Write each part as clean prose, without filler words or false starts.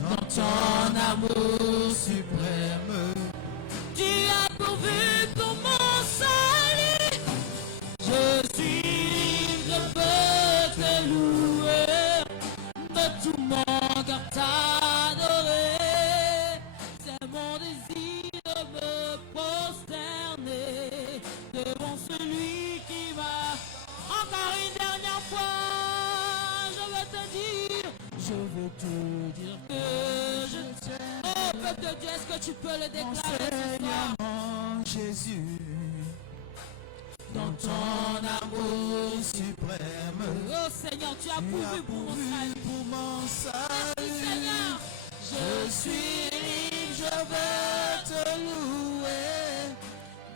dans ton amour suprême. Tu as pourvu pour mon salut. Je suis libre, je peux te louer, de tout mon cœur t'adorer. C'est mon désir de me prosterner devant celui qui m'a. Encore une dernière fois, je veux te dire que je t'aime. Oh, peuple de Dieu, est-ce que tu peux le déclarer ce soir? Mon Jésus, dans ton amour suprême. Oh Seigneur, tu as pourvu pour mon salut. Merci Seigneur. Je suis libre, je veux te louer,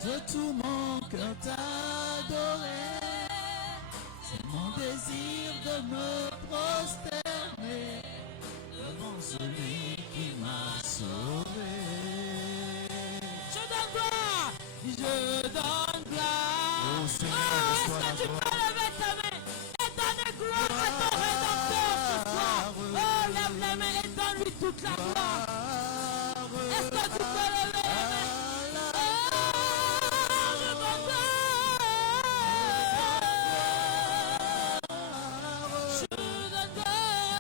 de tout mon cœur t'adorer. C'est mon désir de me prosterner devant celui qui m'a sauvé. Je donne gloire, je donne gloire. Oh, Seigneur, est-ce que tu peux lever ta main et donner gloire à ton Rédempteur ce soir? Oh, lève les mains et donne-lui toute la gloire. Est-ce que tu peux lever les mains? Oh, je donne gloire. Je donne gloire.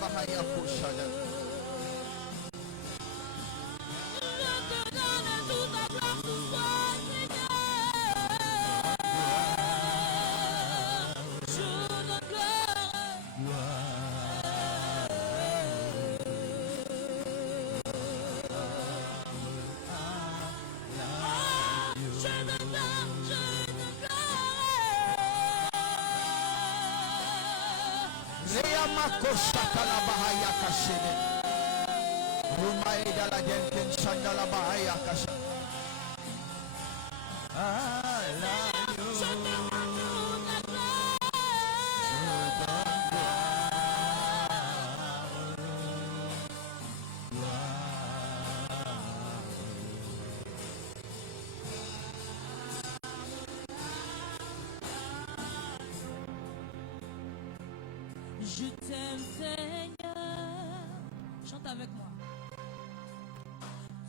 Bahaya Koshada. Makoshaka la bahaya kashene. Rumaida la genken shanda la bahaya kasha. I love you. Je t'aime Seigneur, chante avec moi.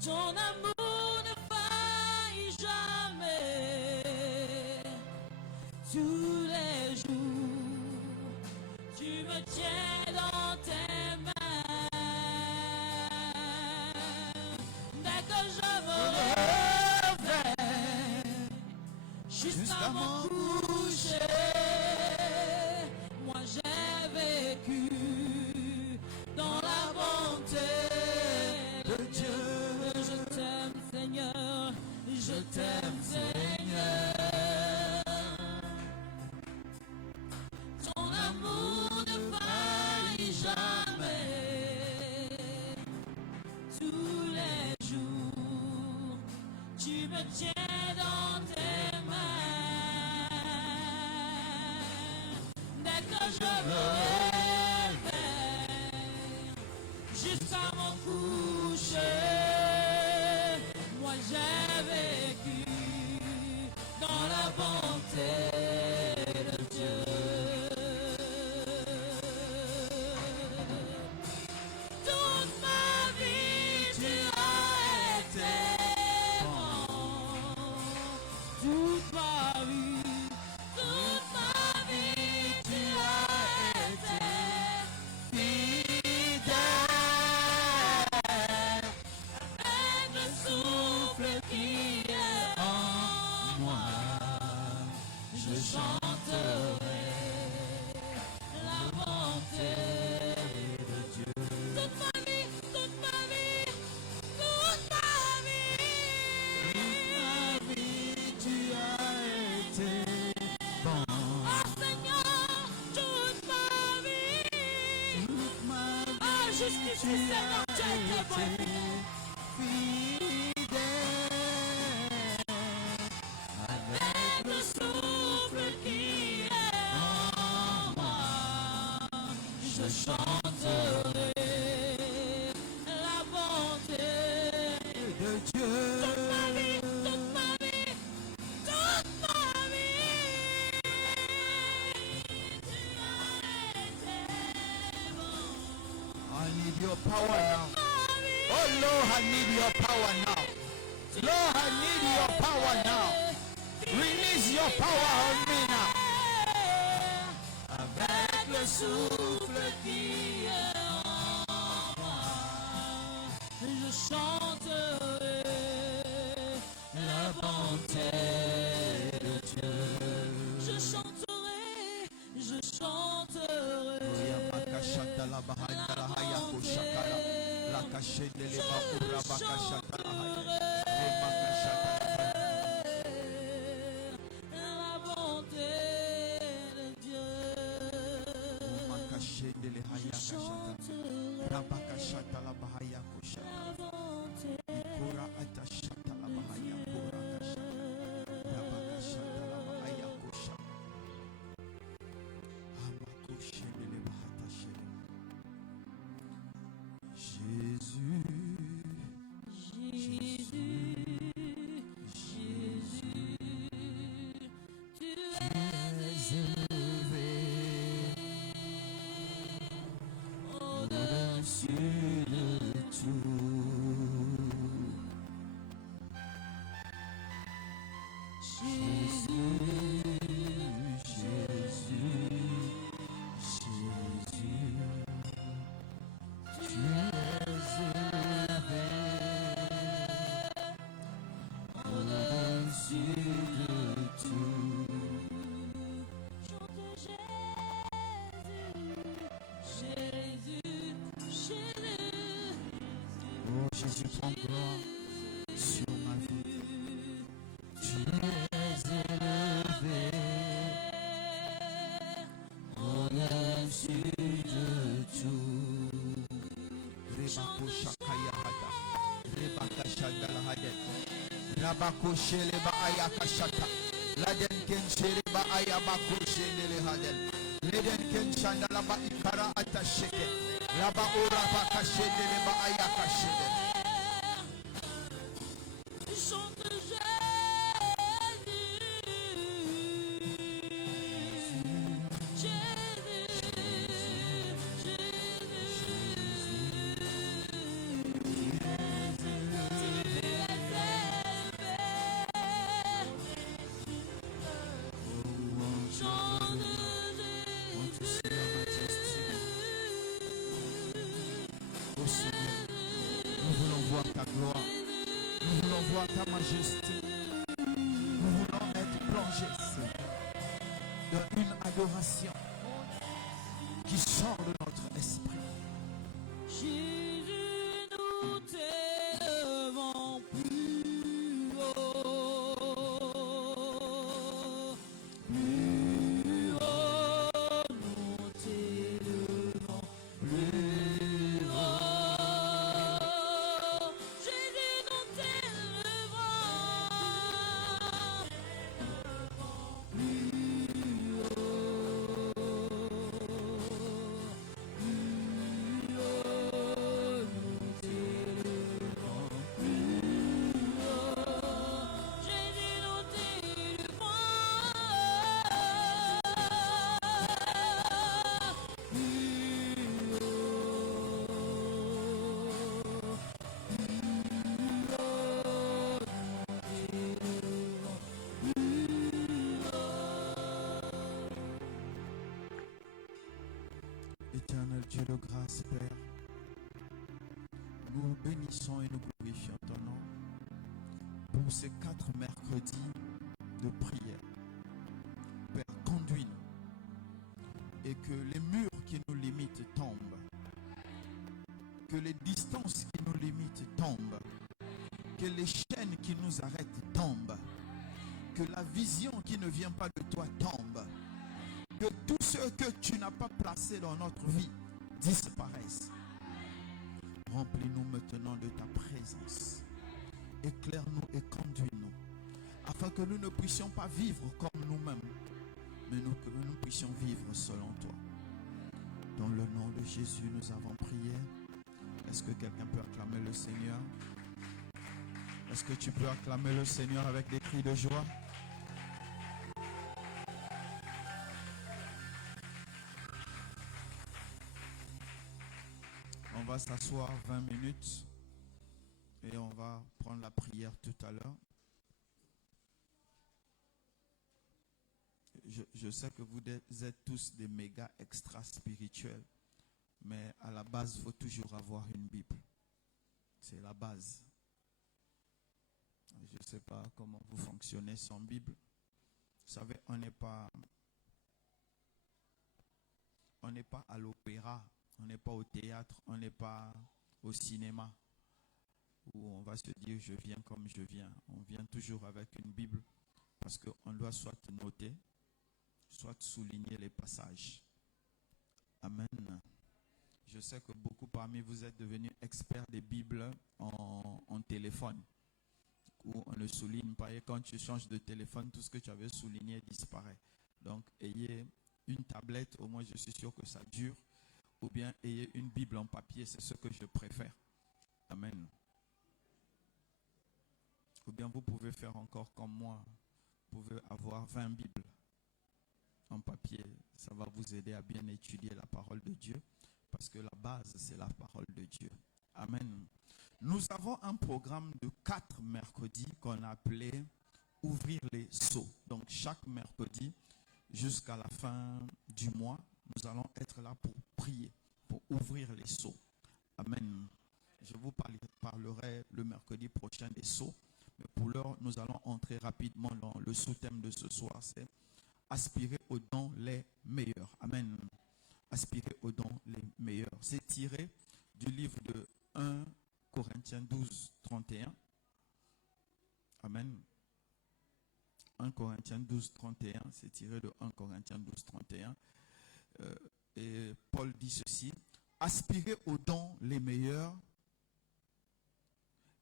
Ton amour ne faille jamais. Tous les jours, tu me tiens dans tes mains. Dès que je me réveille, jusqu'à mon coucher, moi j'ai vécu dans la bonté de Dieu. Je t'aime Seigneur, je t'aime Seigneur. Ton amour ne faille jamais. Tous les jours, tu me tiens dans tes mains. Dès que je me réveille, jusqu'à mon coucher, moi j'ai vécu dans la bonté de Dieu. Toute ma vie tu as été bon. Toute ma vie tu as été fidèle. Avec le souffle qui est en moi, je chanterai la bonté de Dieu. Toute ma vie, toute ma vie, toute ma vie. Toute ma vie, tu as été bon. Oh Seigneur, toute ma vie. Toute ma vie, Ah, jusqu'ici, Seigneur, tu as été bon. fidèle. Avec le souffle qui est je chanterai la bonté de Dieu. toute ma vie, toute ma vie, toute ma vie. Tu as été bon. I need your power now. Oh Lord, I need your power now. Lord, I need your power now. Release your power on me now. Avec le souffle qui est en moi, je chanterai la bonté de Dieu. Je chanterai, je chanterai. La bonté de Dieu. Je chanterai la bonté Jésus, prends gloire sur ma vie. Tu es élevé au-dessus de tout. Rebako Shakaya Hada, Rebaka Shadala Hadet, Rabako Sheleba Ayaka Shata, Laden Ken Sheleba Ayabako Shelele Hadet, Leden Ken Shandalaba Ikara Atasheke, Raba Urabaka Sheleba Ayaka Shede. Chante Ta gloire, nous voulons voir ta majesté, nous voulons être plongés dans une adoration qui sort de notre esprit. Jésus, nous t'élevons plus haut, plus haut, nous t'élevons plus haut. Jésus, nous t'élevons plus Éternel Dieu de grâce, Père, nous bénissons et nous glorifions ton nom pour ces 4 mercredis de prière. Père, conduis-nous et que les murs qui nous limitent tombent, que les distances qui nous limitent tombent, que les chaînes qui nous arrêtent tombent, que la vision qui ne vient pas de toi tombe, que tout ce que tu n'as pas placé dans notre vie disparaisse. Remplis-nous maintenant de ta présence. Éclaire-nous et conduis-nous, afin que nous ne puissions pas vivre comme nous-mêmes, mais que nous puissions vivre selon toi. Dans le nom de Jésus, nous avons prié. Est-ce que quelqu'un peut acclamer le Seigneur? Est-ce que tu peux acclamer le Seigneur avec des cris de joie? On va s'asseoir 20 minutes et on va prendre la prière tout à l'heure. Je sais que vous êtes tous des méga extra spirituels, mais à la base, il faut toujours avoir une Bible. C'est la base. Je ne sais pas comment vous fonctionnez sans Bible. Vous savez, on n'est pas à l'opéra, on n'est pas au théâtre, on n'est pas au cinéma, où on va se dire je viens comme je viens. On vient toujours avec une Bible parce qu'on doit soit noter, soit souligner les passages. Amen. Je sais que beaucoup parmi vous êtes devenus experts des Bibles en téléphone, où on ne souligne pas. Et quand tu changes de téléphone, tout ce que tu avais souligné disparaît. Donc, ayez une tablette, au moins je suis sûr que ça dure. Ou bien ayez une Bible en papier, c'est ce que je préfère. Amen. Ou bien vous pouvez faire encore comme moi. Vous pouvez avoir 20 Bibles en papier. Ça va vous aider à bien étudier la parole de Dieu. Parce que la base, c'est la parole de Dieu. Amen. Nous avons un programme de 4 mercredis qu'on a appelé « Ouvrir les seaux ». Donc chaque mercredi, jusqu'à la fin du mois, nous allons être là pour prier, pour ouvrir les seaux. Amen. Je vous parlerai le mercredi prochain des seaux. Mais pour l'heure, nous allons entrer rapidement dans le sous-thème de ce soir. C'est « Aspirer aux dons les meilleurs ». Amen. Aspirer aux dons les meilleurs. C'est tiré du livre de 1 Corinthiens 12, 31. Amen. 1 Corinthiens 12, 31. C'est tiré de 1 Corinthiens 12, 31. Et Paul dit ceci. Aspirez aux dons les meilleurs.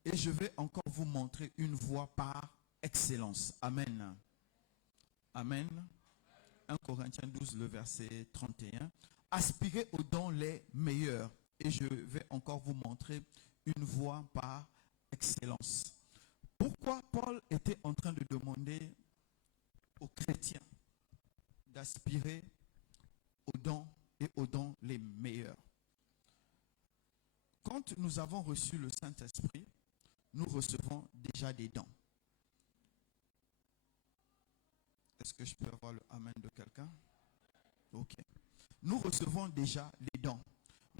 Et je vais encore vous montrer une voie par excellence. Amen. Amen. 1 Corinthiens 12, le verset 31. Aspirez aux dons les meilleurs. Et je vais encore vous montrer une voie par excellence. Pourquoi Paul était en train de demander aux chrétiens d'aspirer aux dons et aux dons les meilleurs? Quand nous avons reçu le Saint-Esprit, nous recevons déjà des dons. Est-ce que je peux avoir le amen de quelqu'un? Ok. Nous recevons déjà les dons.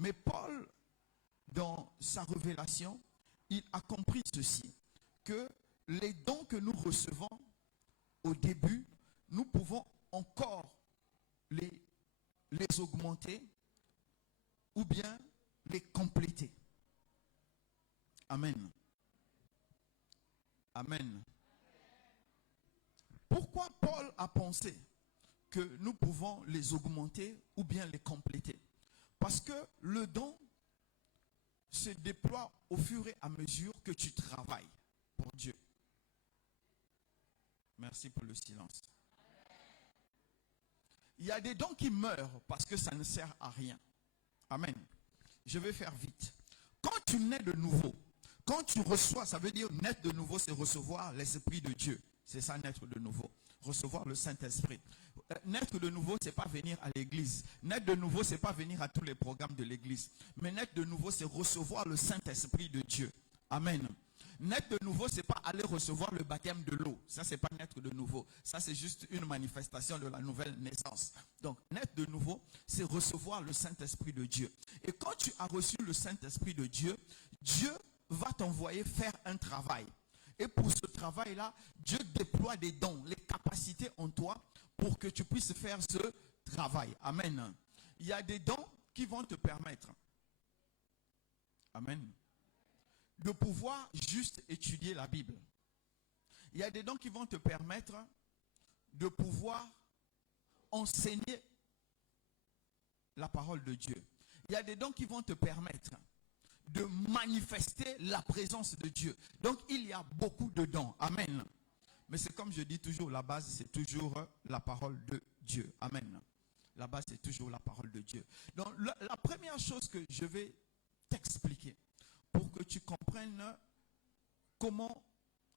Mais Paul, dans sa révélation, il a compris ceci, que les dons que nous recevons au début, nous pouvons encore les augmenter ou bien les compléter. Amen. Amen. Pourquoi Paul a pensé que nous pouvons les augmenter ou bien les compléter? Parce que le don se déploie au fur et à mesure que tu travailles pour Dieu. Merci pour le silence. Il y a des dons qui meurent parce que ça ne sert à rien. Amen. Je vais faire vite. Quand tu nais de nouveau, quand tu reçois, ça veut dire naître de nouveau, c'est recevoir l'Esprit de Dieu. C'est ça, naître de nouveau. Recevoir le Saint-Esprit. Naître de nouveau, ce n'est pas venir à l'église. Naître de nouveau, ce n'est pas venir à tous les programmes de l'église. Mais naître de nouveau, c'est recevoir le Saint-Esprit de Dieu. Amen. Naître de nouveau, ce n'est pas aller recevoir le baptême de l'eau. Ça, ce n'est pas naître de nouveau. Ça, c'est juste une manifestation de la nouvelle naissance. Donc, naître de nouveau, c'est recevoir le Saint-Esprit de Dieu. Et quand tu as reçu le Saint-Esprit de Dieu, Dieu va t'envoyer faire un travail. Et pour ce travail-là, Dieu déploie des dons, les capacités en toi pour que tu puisses faire ce travail. Amen. Il y a des dons qui vont te permettre, amen, de pouvoir juste étudier la Bible. Il y a des dons qui vont te permettre de pouvoir enseigner la parole de Dieu. Il y a des dons qui vont te permettre de manifester la présence de Dieu. Donc, il y a beaucoup de dons. Amen. Mais c'est comme je dis toujours, la base, c'est toujours la parole de Dieu. Amen. Là-bas, c'est toujours la parole de Dieu. Donc, la première chose que je vais t'expliquer pour que tu comprennes comment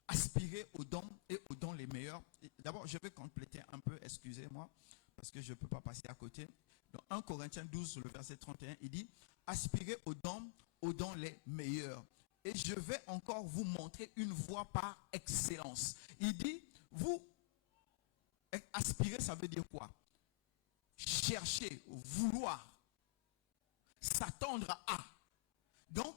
aspirer aux dons et aux dons les meilleurs. D'abord, je vais compléter un peu, excusez-moi, parce que je ne peux pas passer à côté. Dans 1 Corinthiens 12, le verset 31, il dit « Aspirez aux dons les meilleurs. » Et je vais encore vous montrer une voie par excellence. Il dit, vous aspirer, ça veut dire quoi? Chercher, vouloir, s'attendre à. Donc,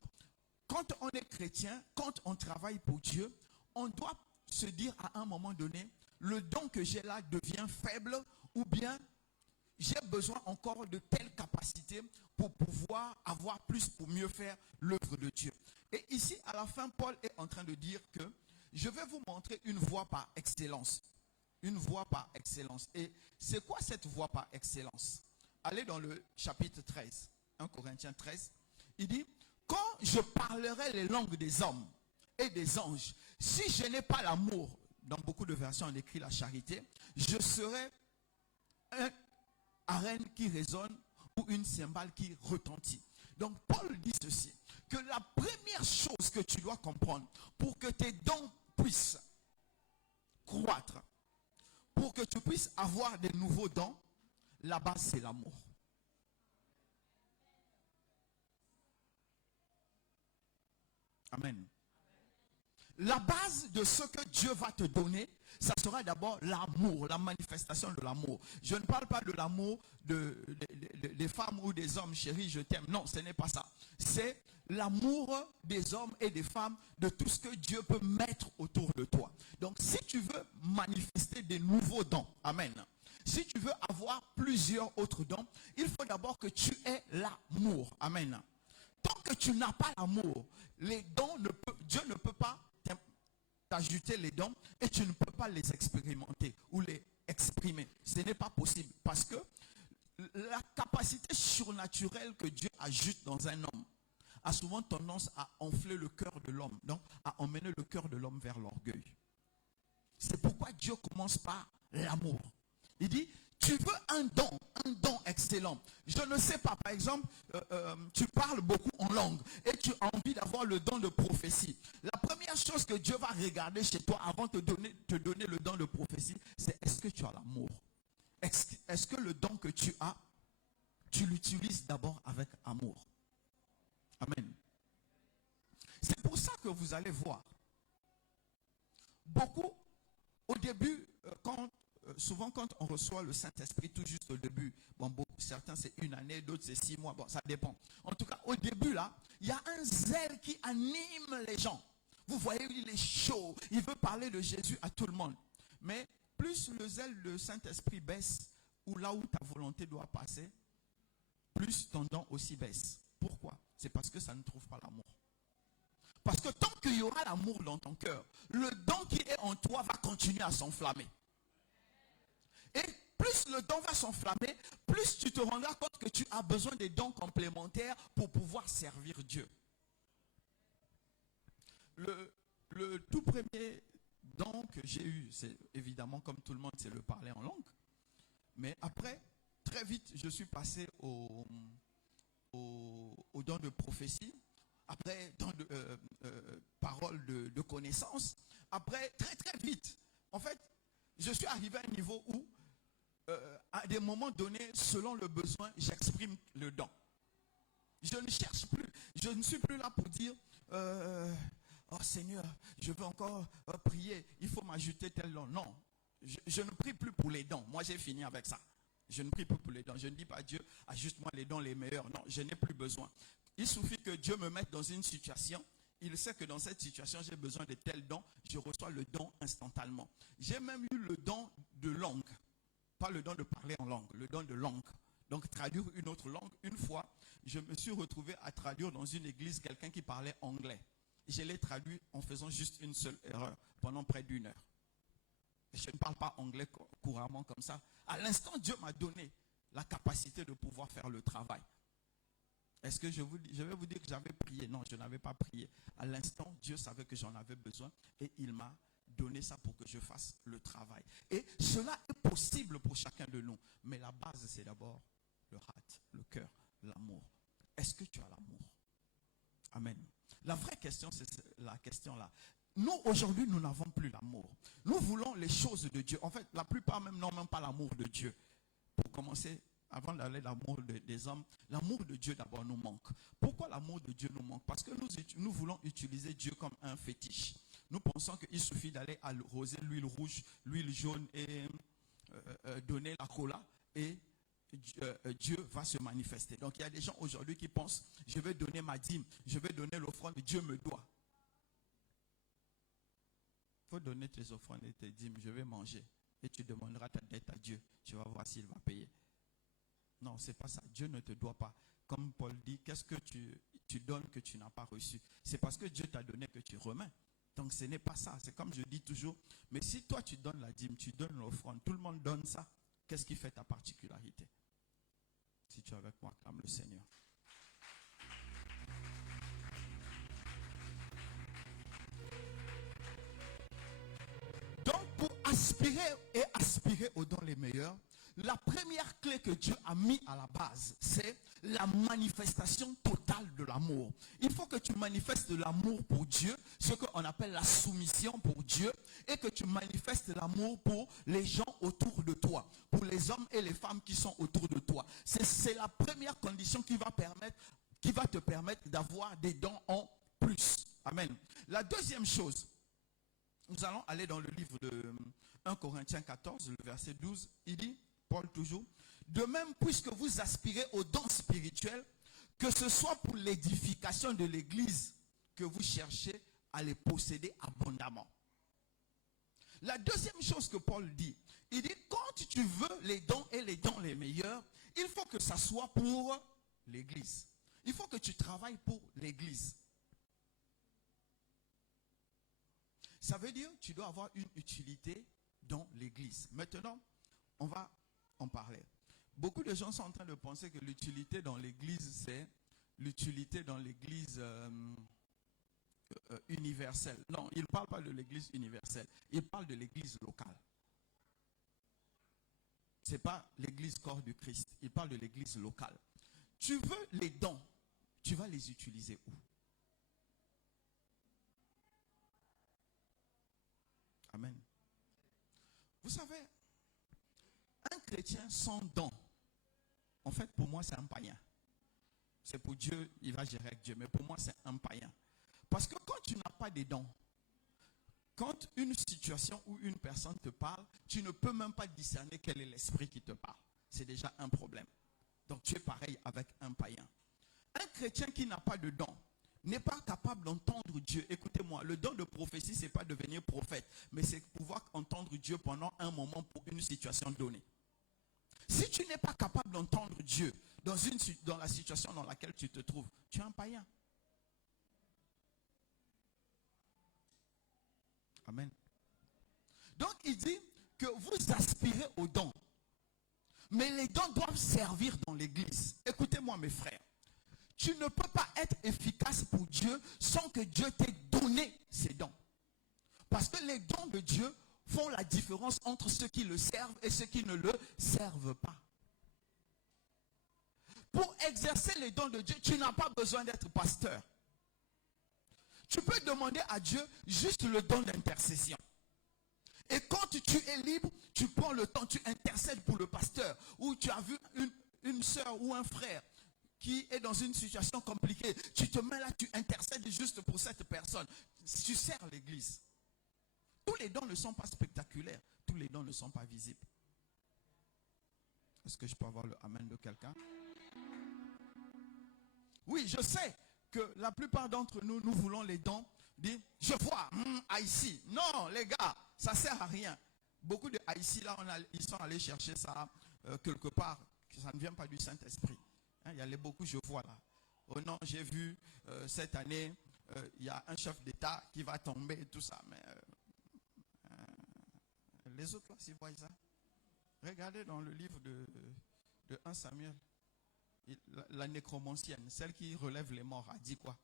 quand on est chrétien, quand on travaille pour Dieu, on doit se dire à un moment donné, le don que j'ai là devient faible ou bien j'ai besoin encore de telles capacités pour pouvoir avoir plus, pour mieux faire l'œuvre de Dieu. Et ici, à la fin, Paul est en train de dire que je vais vous montrer une voie par excellence. Une voie par excellence. Et c'est quoi cette voie par excellence? Allez dans le chapitre 13, 1 Corinthiens 13. Il dit, quand je parlerai les langues des hommes et des anges, si je n'ai pas l'amour, dans beaucoup de versions on écrit la charité, je serai un arène qui résonne ou une cymbale qui retentit. Donc Paul dit ceci, que la première chose que tu dois comprendre pour que tes dons puissent croître, pour que tu puisses avoir des nouveaux dons, la base c'est l'amour. Amen. La base de ce que Dieu va te donner, ça sera d'abord l'amour, la manifestation de l'amour. Je ne parle pas de l'amour des femmes ou des hommes, chérie, je t'aime. Non, ce n'est pas ça. C'est l'amour des hommes et des femmes, de tout ce que Dieu peut mettre autour de toi. Donc, si tu veux manifester des nouveaux dons, amen. Si tu veux avoir plusieurs autres dons, il faut d'abord que tu aies l'amour, amen. Tant que tu n'as pas l'amour, les dons Dieu ne peut pas t'ajouter les dons et tu ne peux pas les expérimenter ou les exprimer. Ce n'est pas possible parce que la capacité surnaturelle que Dieu ajoute dans un homme a souvent tendance à enfler le cœur de l'homme, donc à emmener le cœur de l'homme vers l'orgueil. C'est pourquoi Dieu commence par l'amour. Il dit, tu veux un don excellent. Je ne sais pas, par exemple, tu parles beaucoup en langue et tu as envie d'avoir le don de prophétie. La première chose que Dieu va regarder chez toi avant de te donner le don de prophétie, c'est est-ce que tu as l'amour? Est-ce que le don que tu as, tu l'utilises d'abord avec amour? Amen. C'est pour ça que vous allez voir. Beaucoup, au début, souvent quand on reçoit le Saint-Esprit tout juste au début, bon, certains c'est une année, d'autres c'est 6 mois, bon ça dépend. En tout cas au début là, il y a un zèle qui anime les gens. Vous voyez, il est chaud, il veut parler de Jésus à tout le monde. Mais plus le zèle de Saint-Esprit baisse, ou là où ta volonté doit passer, plus ton don aussi baisse. Pourquoi? C'est parce que ça ne trouve pas l'amour. Parce que tant qu'il y aura l'amour dans ton cœur, le don qui est en toi va continuer à s'enflammer. Et plus le don va s'enflammer, plus tu te rendras compte que tu as besoin des dons complémentaires pour pouvoir servir Dieu. Le tout premier don que j'ai eu, c'est évidemment comme tout le monde, c'est le parler en langue. Mais après, très vite, je suis passé au don de prophétie. Après, dans parole de connaissance. Après, très vite, en fait, je suis arrivé à un niveau où, à des moments donnés, selon le besoin, j'exprime le don. Je ne cherche plus, je ne suis plus là pour dire, oh Seigneur, je veux encore prier, il faut m'ajouter tel don. Non, je ne prie plus pour les dons. Moi, j'ai fini avec ça. Je ne prie plus pour les dons. Je ne dis pas à Dieu, ajuste-moi les dons les meilleurs. Non, je n'ai plus besoin. Il suffit que Dieu me mette dans une situation. Il sait que dans cette situation, j'ai besoin de tel don. Je reçois le don instantanément. J'ai même eu le don de langue. Pas le don de parler en langue, le don de langue. Donc traduire une autre langue. Une fois, je me suis retrouvé à traduire dans une église quelqu'un qui parlait anglais. Je l'ai traduit en faisant juste une seule erreur pendant près d'1 heure. Je ne parle pas anglais couramment comme ça. À l'instant, Dieu m'a donné la capacité de pouvoir faire le travail. Est-ce que je vais vous dire que j'avais prié? Non, je n'avais pas prié. À l'instant, Dieu savait que j'en avais besoin et il m'a donné ça pour que je fasse le travail. Et cela est possible pour chacun de nous. Mais la base, c'est d'abord le heart, le cœur, l'amour. Est-ce que tu as l'amour? Amen. La vraie question, c'est la question là. Nous, aujourd'hui, nous n'avons plus l'amour. Nous voulons les choses de Dieu. En fait, la plupart même n'ont même pas l'amour de Dieu. Pour commencer, avant d'aller l'amour des hommes, l'amour de Dieu d'abord nous manque. Pourquoi l'amour de Dieu nous manque? Parce que nous voulons utiliser Dieu comme un fétiche. Nous pensons qu'il suffit d'aller arroser l'huile rouge, l'huile jaune et donner la cola et Dieu va se manifester. Donc il y a des gens aujourd'hui qui pensent, je vais donner ma dîme, je vais donner l'offrande, Dieu me doit. Il faut donner tes offrandes et tes dîmes, je vais manger. Et tu demanderas ta dette à Dieu. Tu vas voir s'il va payer. Non, c'est pas ça. Dieu ne te doit pas. Comme Paul dit, qu'est-ce que tu donnes que tu n'as pas reçu? C'est parce que Dieu t'a donné que tu remets. Donc ce n'est pas ça. C'est comme je dis toujours. Mais si toi tu donnes la dîme, tu donnes l'offrande, tout le monde donne ça, qu'est-ce qui fait ta particularité? Si tu es avec moi, acclame le Seigneur. Donc pour aspirer aux dons les meilleurs, la première clé que Dieu a mis à la base, c'est la manifestation totale de l'amour. Il faut que tu manifestes de l'amour pour Dieu, ce qu'on appelle la soumission pour Dieu, et que tu manifestes l'amour pour les gens autour de toi, pour les hommes et les femmes qui sont autour de toi. C'est la première condition qui va te permettre d'avoir des dons en plus. Amen. La deuxième chose, nous allons aller dans le livre de 1 Corinthiens 14, le verset 12. Il dit, Paul toujours, de même puisque vous aspirez aux dons spirituels, que ce soit pour l'édification de l'église que vous cherchez à les posséder abondamment. La deuxième chose que Paul dit, il dit, quand tu veux les dons et les dons les meilleurs, il faut que ça soit pour l'église. Il faut que tu travailles pour l'église. Ça veut dire que tu dois avoir une utilité dans l'église. Maintenant, on va en parler. Beaucoup de gens sont en train de penser que l'utilité dans l'église, c'est l'utilité dans l'église universelle. Non, il ne parle pas de l'église universelle. Il parle de l'église locale. Ce n'est pas l'église corps du Christ. Il parle de l'église locale. Tu veux les dons, tu vas les utiliser où? Amen. Vous savez, un chrétien sans don, en fait, pour moi, c'est un païen. C'est pour Dieu, il va gérer avec Dieu, mais pour moi, c'est un païen. Parce que quand tu n'as pas de dons, quand une situation ou une personne te parle, tu ne peux même pas discerner quel est l'esprit qui te parle. C'est déjà un problème. Donc, tu es pareil avec un païen. Un chrétien qui n'a pas de don n'est pas capable d'entendre Dieu. Écoutez-moi, le don de prophétie, ce n'est pas devenir prophète, mais c'est pouvoir entendre Dieu pendant un moment pour une situation donnée. Si tu n'es pas capable d'entendre Dieu dans la situation dans laquelle tu te trouves, tu es un païen. Amen. Donc il dit que vous aspirez aux dons. Mais les dons doivent servir dans l'église. Écoutez-moi mes frères. Tu ne peux pas être efficace pour Dieu sans que Dieu t'ait donné ces dons. Parce que les dons de Dieu font la différence entre ceux qui le servent et ceux qui ne le servent pas. Pour exercer les dons de Dieu, tu n'as pas besoin d'être pasteur. Tu peux demander à Dieu juste le don d'intercession. Et quand tu es libre, tu prends le temps, tu intercèdes pour le pasteur. Ou tu as vu une soeur ou un frère qui est dans une situation compliquée. Tu te mets là, tu intercèdes juste pour cette personne. Tu sers l'église. Tous les dons ne sont pas spectaculaires. Tous les dons ne sont pas visibles. Est-ce que je peux avoir le amen de quelqu'un? Oui, je sais que la plupart d'entre nous, nous voulons les dons. Dit, je vois, Haïti. Non, les gars, ça ne sert à rien. Beaucoup de Haïti, là, ils sont allés chercher ça quelque part. Ça ne vient pas du Saint-Esprit. Hein, il y a beaucoup, je vois là. Oh non, j'ai vu cette année, il y a un chef d'État qui va tomber et tout ça. Mais les autres, là, s'ils voient ça. Regardez dans le livre de 1 Samuel. La nécromancienne, celle qui relève les morts, a dit quoi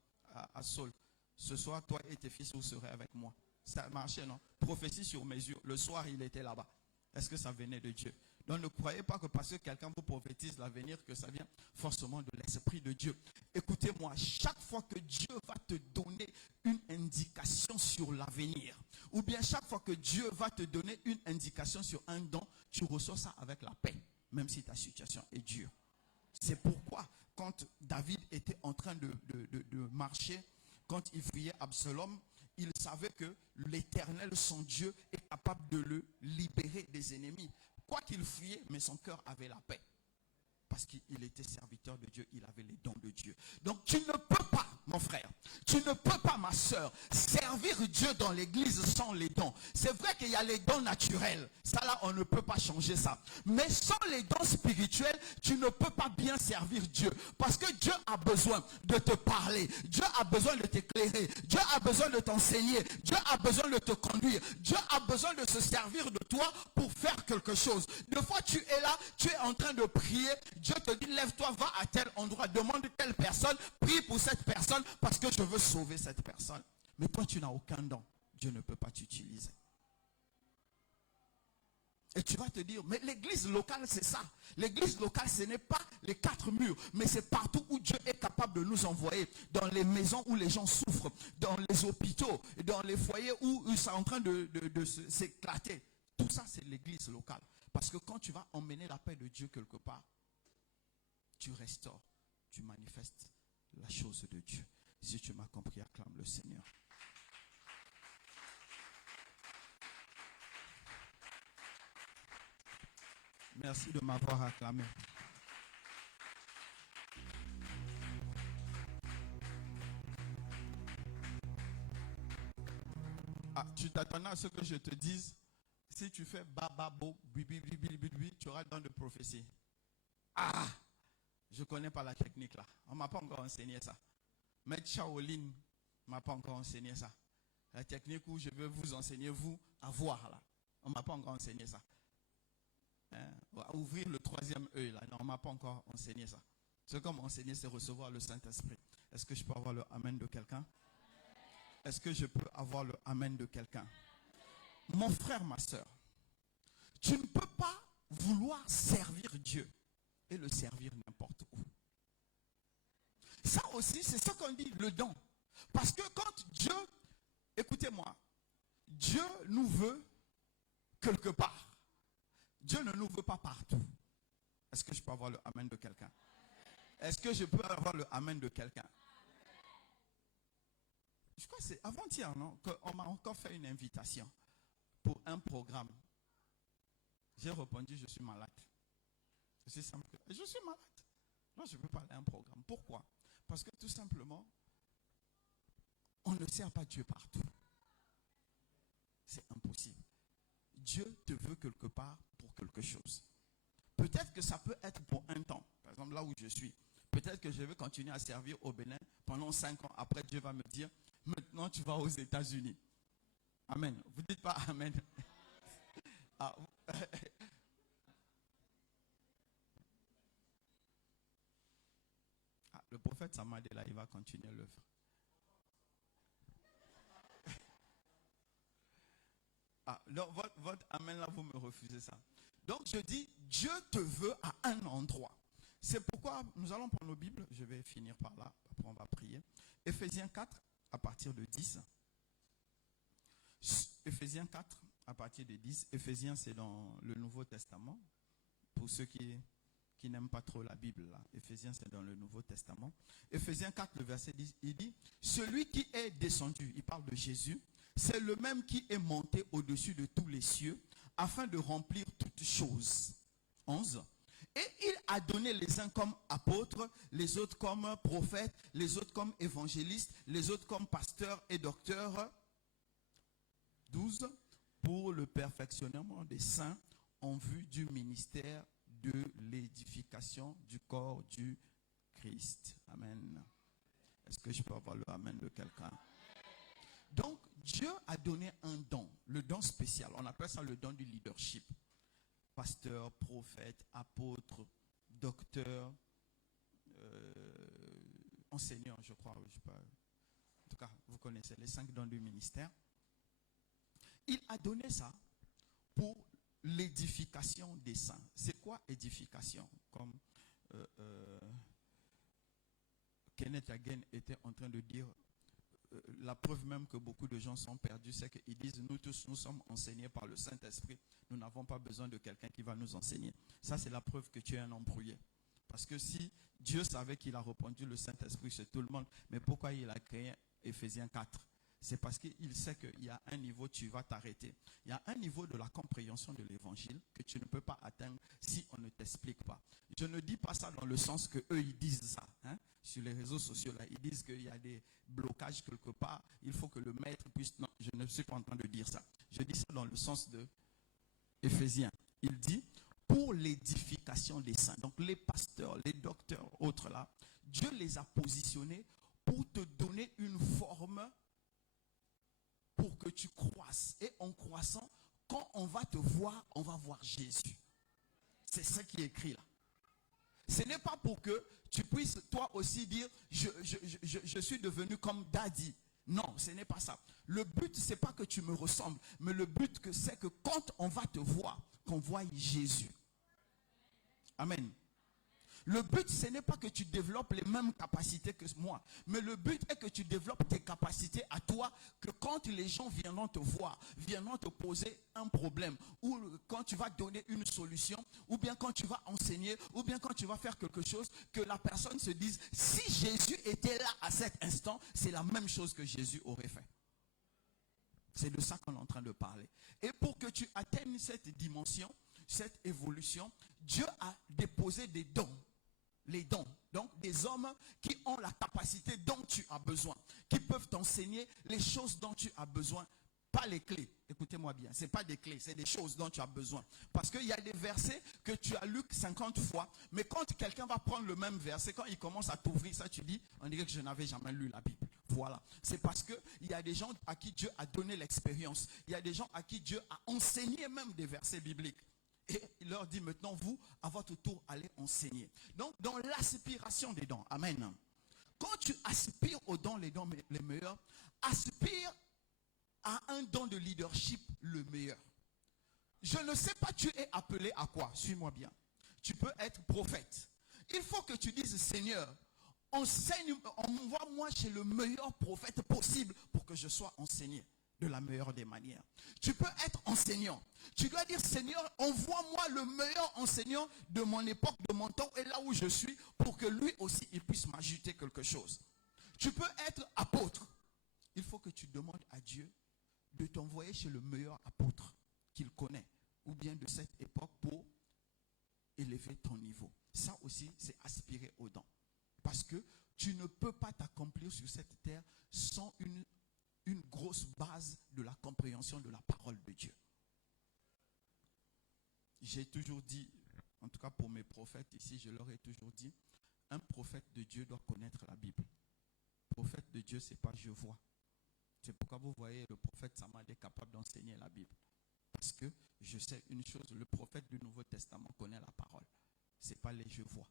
à Saul? Ce soir, toi et tes fils, vous serez avec moi. Ça marchait, non? Prophétie sur mesure. Le soir, il était là-bas. Est-ce que ça venait de Dieu? Donc ne croyez pas que parce que quelqu'un vous prophétise l'avenir, que ça vient forcément de l'Esprit de Dieu. Écoutez-moi, chaque fois que Dieu va te donner une indication sur l'avenir, ou bien chaque fois que Dieu va te donner une indication sur un don, tu reçois ça avec la paix, même si ta situation est dure. C'est pourquoi, quand David était en train de marcher, quand il fuyait Absalom, il savait que l'Éternel, son Dieu, est capable de le libérer des ennemis. Quoi qu'il fuyait, mais son cœur avait la paix. Parce qu'il était serviteur de Dieu, il avait les dons de Dieu. Donc tu ne peux pas, mon frère, tu ne peux pas, ma soeur, servir Dieu dans l'église sans les dons. C'est vrai qu'il y a les dons naturels. Ça là, on ne peut pas changer ça. Mais sans les dons spirituels, tu ne peux pas bien servir Dieu. Parce que Dieu a besoin de te parler. Dieu a besoin de t'éclairer. Dieu a besoin de t'enseigner. Dieu a besoin de te conduire. Dieu a besoin de se servir de toi pour faire quelque chose. Des fois, tu es là, tu es en train de prier. Dieu te dit, lève-toi, va à tel endroit, demande telle personne, prie pour cette personne parce que je veux sauver cette personne. Mais toi, tu n'as aucun don. Dieu ne peut pas t'utiliser. Et tu vas te dire, mais l'église locale, c'est ça. L'église locale, ce n'est pas les 4 murs, mais c'est partout où Dieu est capable de nous envoyer. Dans les maisons où les gens souffrent, dans les hôpitaux, dans les foyers où c'est en train de s'éclater. Tout ça, c'est l'église locale. Parce que quand tu vas emmener la paix de Dieu quelque part, tu restaures, tu manifestes la chose de Dieu. Si tu m'as compris, acclame le Seigneur. Merci de m'avoir acclamé. Ah, tu t'attendais à ce que je te dise. Si tu fais bababo, bibi, tu auras le don de prophétie. Ah! Je ne connais pas la technique là. On ne m'a pas encore enseigné ça. Maître Shaolin ne m'a pas encore enseigné ça. La technique où je veux vous enseigner, vous, à voir là. On ne m'a pas encore enseigné ça. Ouvrir le 3e œil là. Non, on ne m'a pas encore enseigné ça. Ce qu'on m'a enseigné, c'est recevoir le Saint-Esprit. Est-ce que je peux avoir le amen de quelqu'un? Est-ce que je peux avoir le amen de quelqu'un? Mon frère, ma soeur, tu ne peux pas vouloir servir Dieu et le servir n'importe où. Ça aussi, c'est ce qu'on dit, le don. Parce que quand Dieu, écoutez-moi, Dieu nous veut quelque part. Dieu ne nous veut pas partout. Est-ce que je peux avoir le amen de quelqu'un? Est-ce que je peux avoir le amen de quelqu'un? Je crois que c'est avant-hier, non? Qu'on m'a encore fait une invitation pour un programme. J'ai répondu, je suis malade. C'est simple. Je suis malade. Non, je ne peux pas aller à un programme. Pourquoi? Parce que tout simplement, on ne sert pas Dieu partout. C'est impossible. Dieu te veut quelque part pour quelque chose. Peut-être que ça peut être pour un temps. Par exemple, là où je suis. Peut-être que je vais continuer à servir au Bénin pendant 5 ans. Après, Dieu va me dire, maintenant tu vas aux États-Unis. Amen. Vous ne dites pas Amen. Ah, le prophète Samad est là, il va continuer l'œuvre. Donc votre amen là, vous me refusez ça. Donc je dis, Dieu te veut à un endroit. C'est pourquoi nous allons prendre nos Bibles. Je vais finir par là, après on va prier. Éphésiens 4, à partir de 10. Éphésiens 4, à partir de 10. Éphésiens, c'est dans le Nouveau Testament. Pour ceux qui n'aiment pas trop la Bible, là. Éphésiens, c'est dans le Nouveau Testament. Éphésiens 4, le verset 10, il dit, celui qui est descendu, il parle de Jésus, c'est le même qui est monté au-dessus de tous les cieux, afin de remplir toutes choses. 11. Et il a donné les uns comme apôtres, les autres comme prophètes, les autres comme évangélistes, les autres comme pasteurs et docteurs. 12. Pour le perfectionnement des saints en vue du ministère de l'édification du corps du Christ. Amen. Est-ce que je peux avoir le amen de quelqu'un? Donc, Dieu a donné un don, le don spécial. On appelle ça le don du leadership. Pasteur, prophète, apôtre, docteur, enseignant, je crois. En tout cas, vous connaissez les 5 dons du ministère. Il a donné ça pour l'édification des saints. C'est quoi édification? Comme Kenneth Hagin était en train de dire, la preuve même que beaucoup de gens sont perdus, c'est qu'ils disent, nous tous, nous sommes enseignés par le Saint-Esprit. Nous n'avons pas besoin de quelqu'un qui va nous enseigner. Ça, c'est la preuve que tu es un homme brouillé. Parce que si Dieu savait qu'il a répandu le Saint-Esprit sur tout le monde, mais pourquoi il a créé Éphésiens 4? C'est parce qu'il sait qu'il y a un niveau, tu vas t'arrêter. Il y a un niveau de la compréhension de l'évangile que tu ne peux pas atteindre si on ne t'explique pas. Je ne dis pas ça dans le sens que eux ils disent ça. Sur les réseaux sociaux, là, ils disent qu'il y a des blocages quelque part. Il faut que le maître puisse... Non, je ne suis pas en train de dire ça. Je dis ça dans le sens de Éphésiens. Il dit, pour l'édification des saints. Donc les pasteurs, les docteurs, autres là, Dieu les a positionnés pour te donner une forme pour que tu croisses. Et en croissant, quand on va te voir, on va voir Jésus. C'est ça qui est écrit là. Ce n'est pas pour que tu puisses toi aussi dire, je suis devenu comme Daddy. Non, ce n'est pas ça. Le but, ce n'est pas que tu me ressembles, mais le but, c'est que quand on va te voir, qu'on voie Jésus. Amen. Le but, ce n'est pas que tu développes les mêmes capacités que moi, mais le but est que tu développes tes capacités à toi, que quand les gens viendront te voir, viendront te poser un problème, ou quand tu vas donner une solution, ou bien quand tu vas enseigner, ou bien quand tu vas faire quelque chose, que la personne se dise, si Jésus était là à cet instant, c'est la même chose que Jésus aurait fait. C'est de ça qu'on est en train de parler. Et pour que tu atteignes cette dimension, cette évolution, Dieu a déposé des dons. Les dons. Donc des hommes qui ont la capacité dont tu as besoin. Qui peuvent t'enseigner les choses dont tu as besoin. Pas les clés. Écoutez-moi bien. Ce n'est pas des clés. C'est des choses dont tu as besoin. Parce qu'il y a des versets que tu as lus 50 fois. Mais quand quelqu'un va prendre le même verset, quand il commence à t'ouvrir ça, tu dis, on dirait que je n'avais jamais lu la Bible. Voilà. C'est parce qu'il y a des gens à qui Dieu a donné l'expérience. Il y a des gens à qui Dieu a enseigné même des versets bibliques. Et il leur dit maintenant, vous, à votre tour, allez enseigner. Donc, dans l'aspiration des dons, amen. Quand tu aspires aux dons, les dons les meilleurs, aspire à un don de leadership le meilleur. Je ne sais pas, tu es appelé à quoi? Suis-moi bien. Tu peux être prophète. Il faut que tu dises, Seigneur, envoie-moi chez le meilleur prophète possible pour que je sois enseigné de la meilleure des manières. Tu peux être enseignant. Tu dois dire, Seigneur, envoie-moi le meilleur enseignant de mon époque, de mon temps et là où je suis, pour que lui aussi, il puisse m'ajouter quelque chose. Tu peux être apôtre. Il faut que tu demandes à Dieu de t'envoyer chez le meilleur apôtre qu'il connaît, ou bien de cette époque pour élever ton niveau. Ça aussi, c'est aspirer aux dons. Parce que tu ne peux pas t'accomplir sur cette terre sans une grosse base de la compréhension de la parole de Dieu. J'ai toujours dit, en tout cas pour mes prophètes ici, je leur ai toujours dit, un prophète de Dieu doit connaître la Bible. Prophète de Dieu, c'est pas je vois. C'est pourquoi vous voyez le prophète Samad est capable d'enseigner la Bible. Parce que je sais une chose, le prophète du Nouveau Testament connaît la parole. C'est pas les je vois.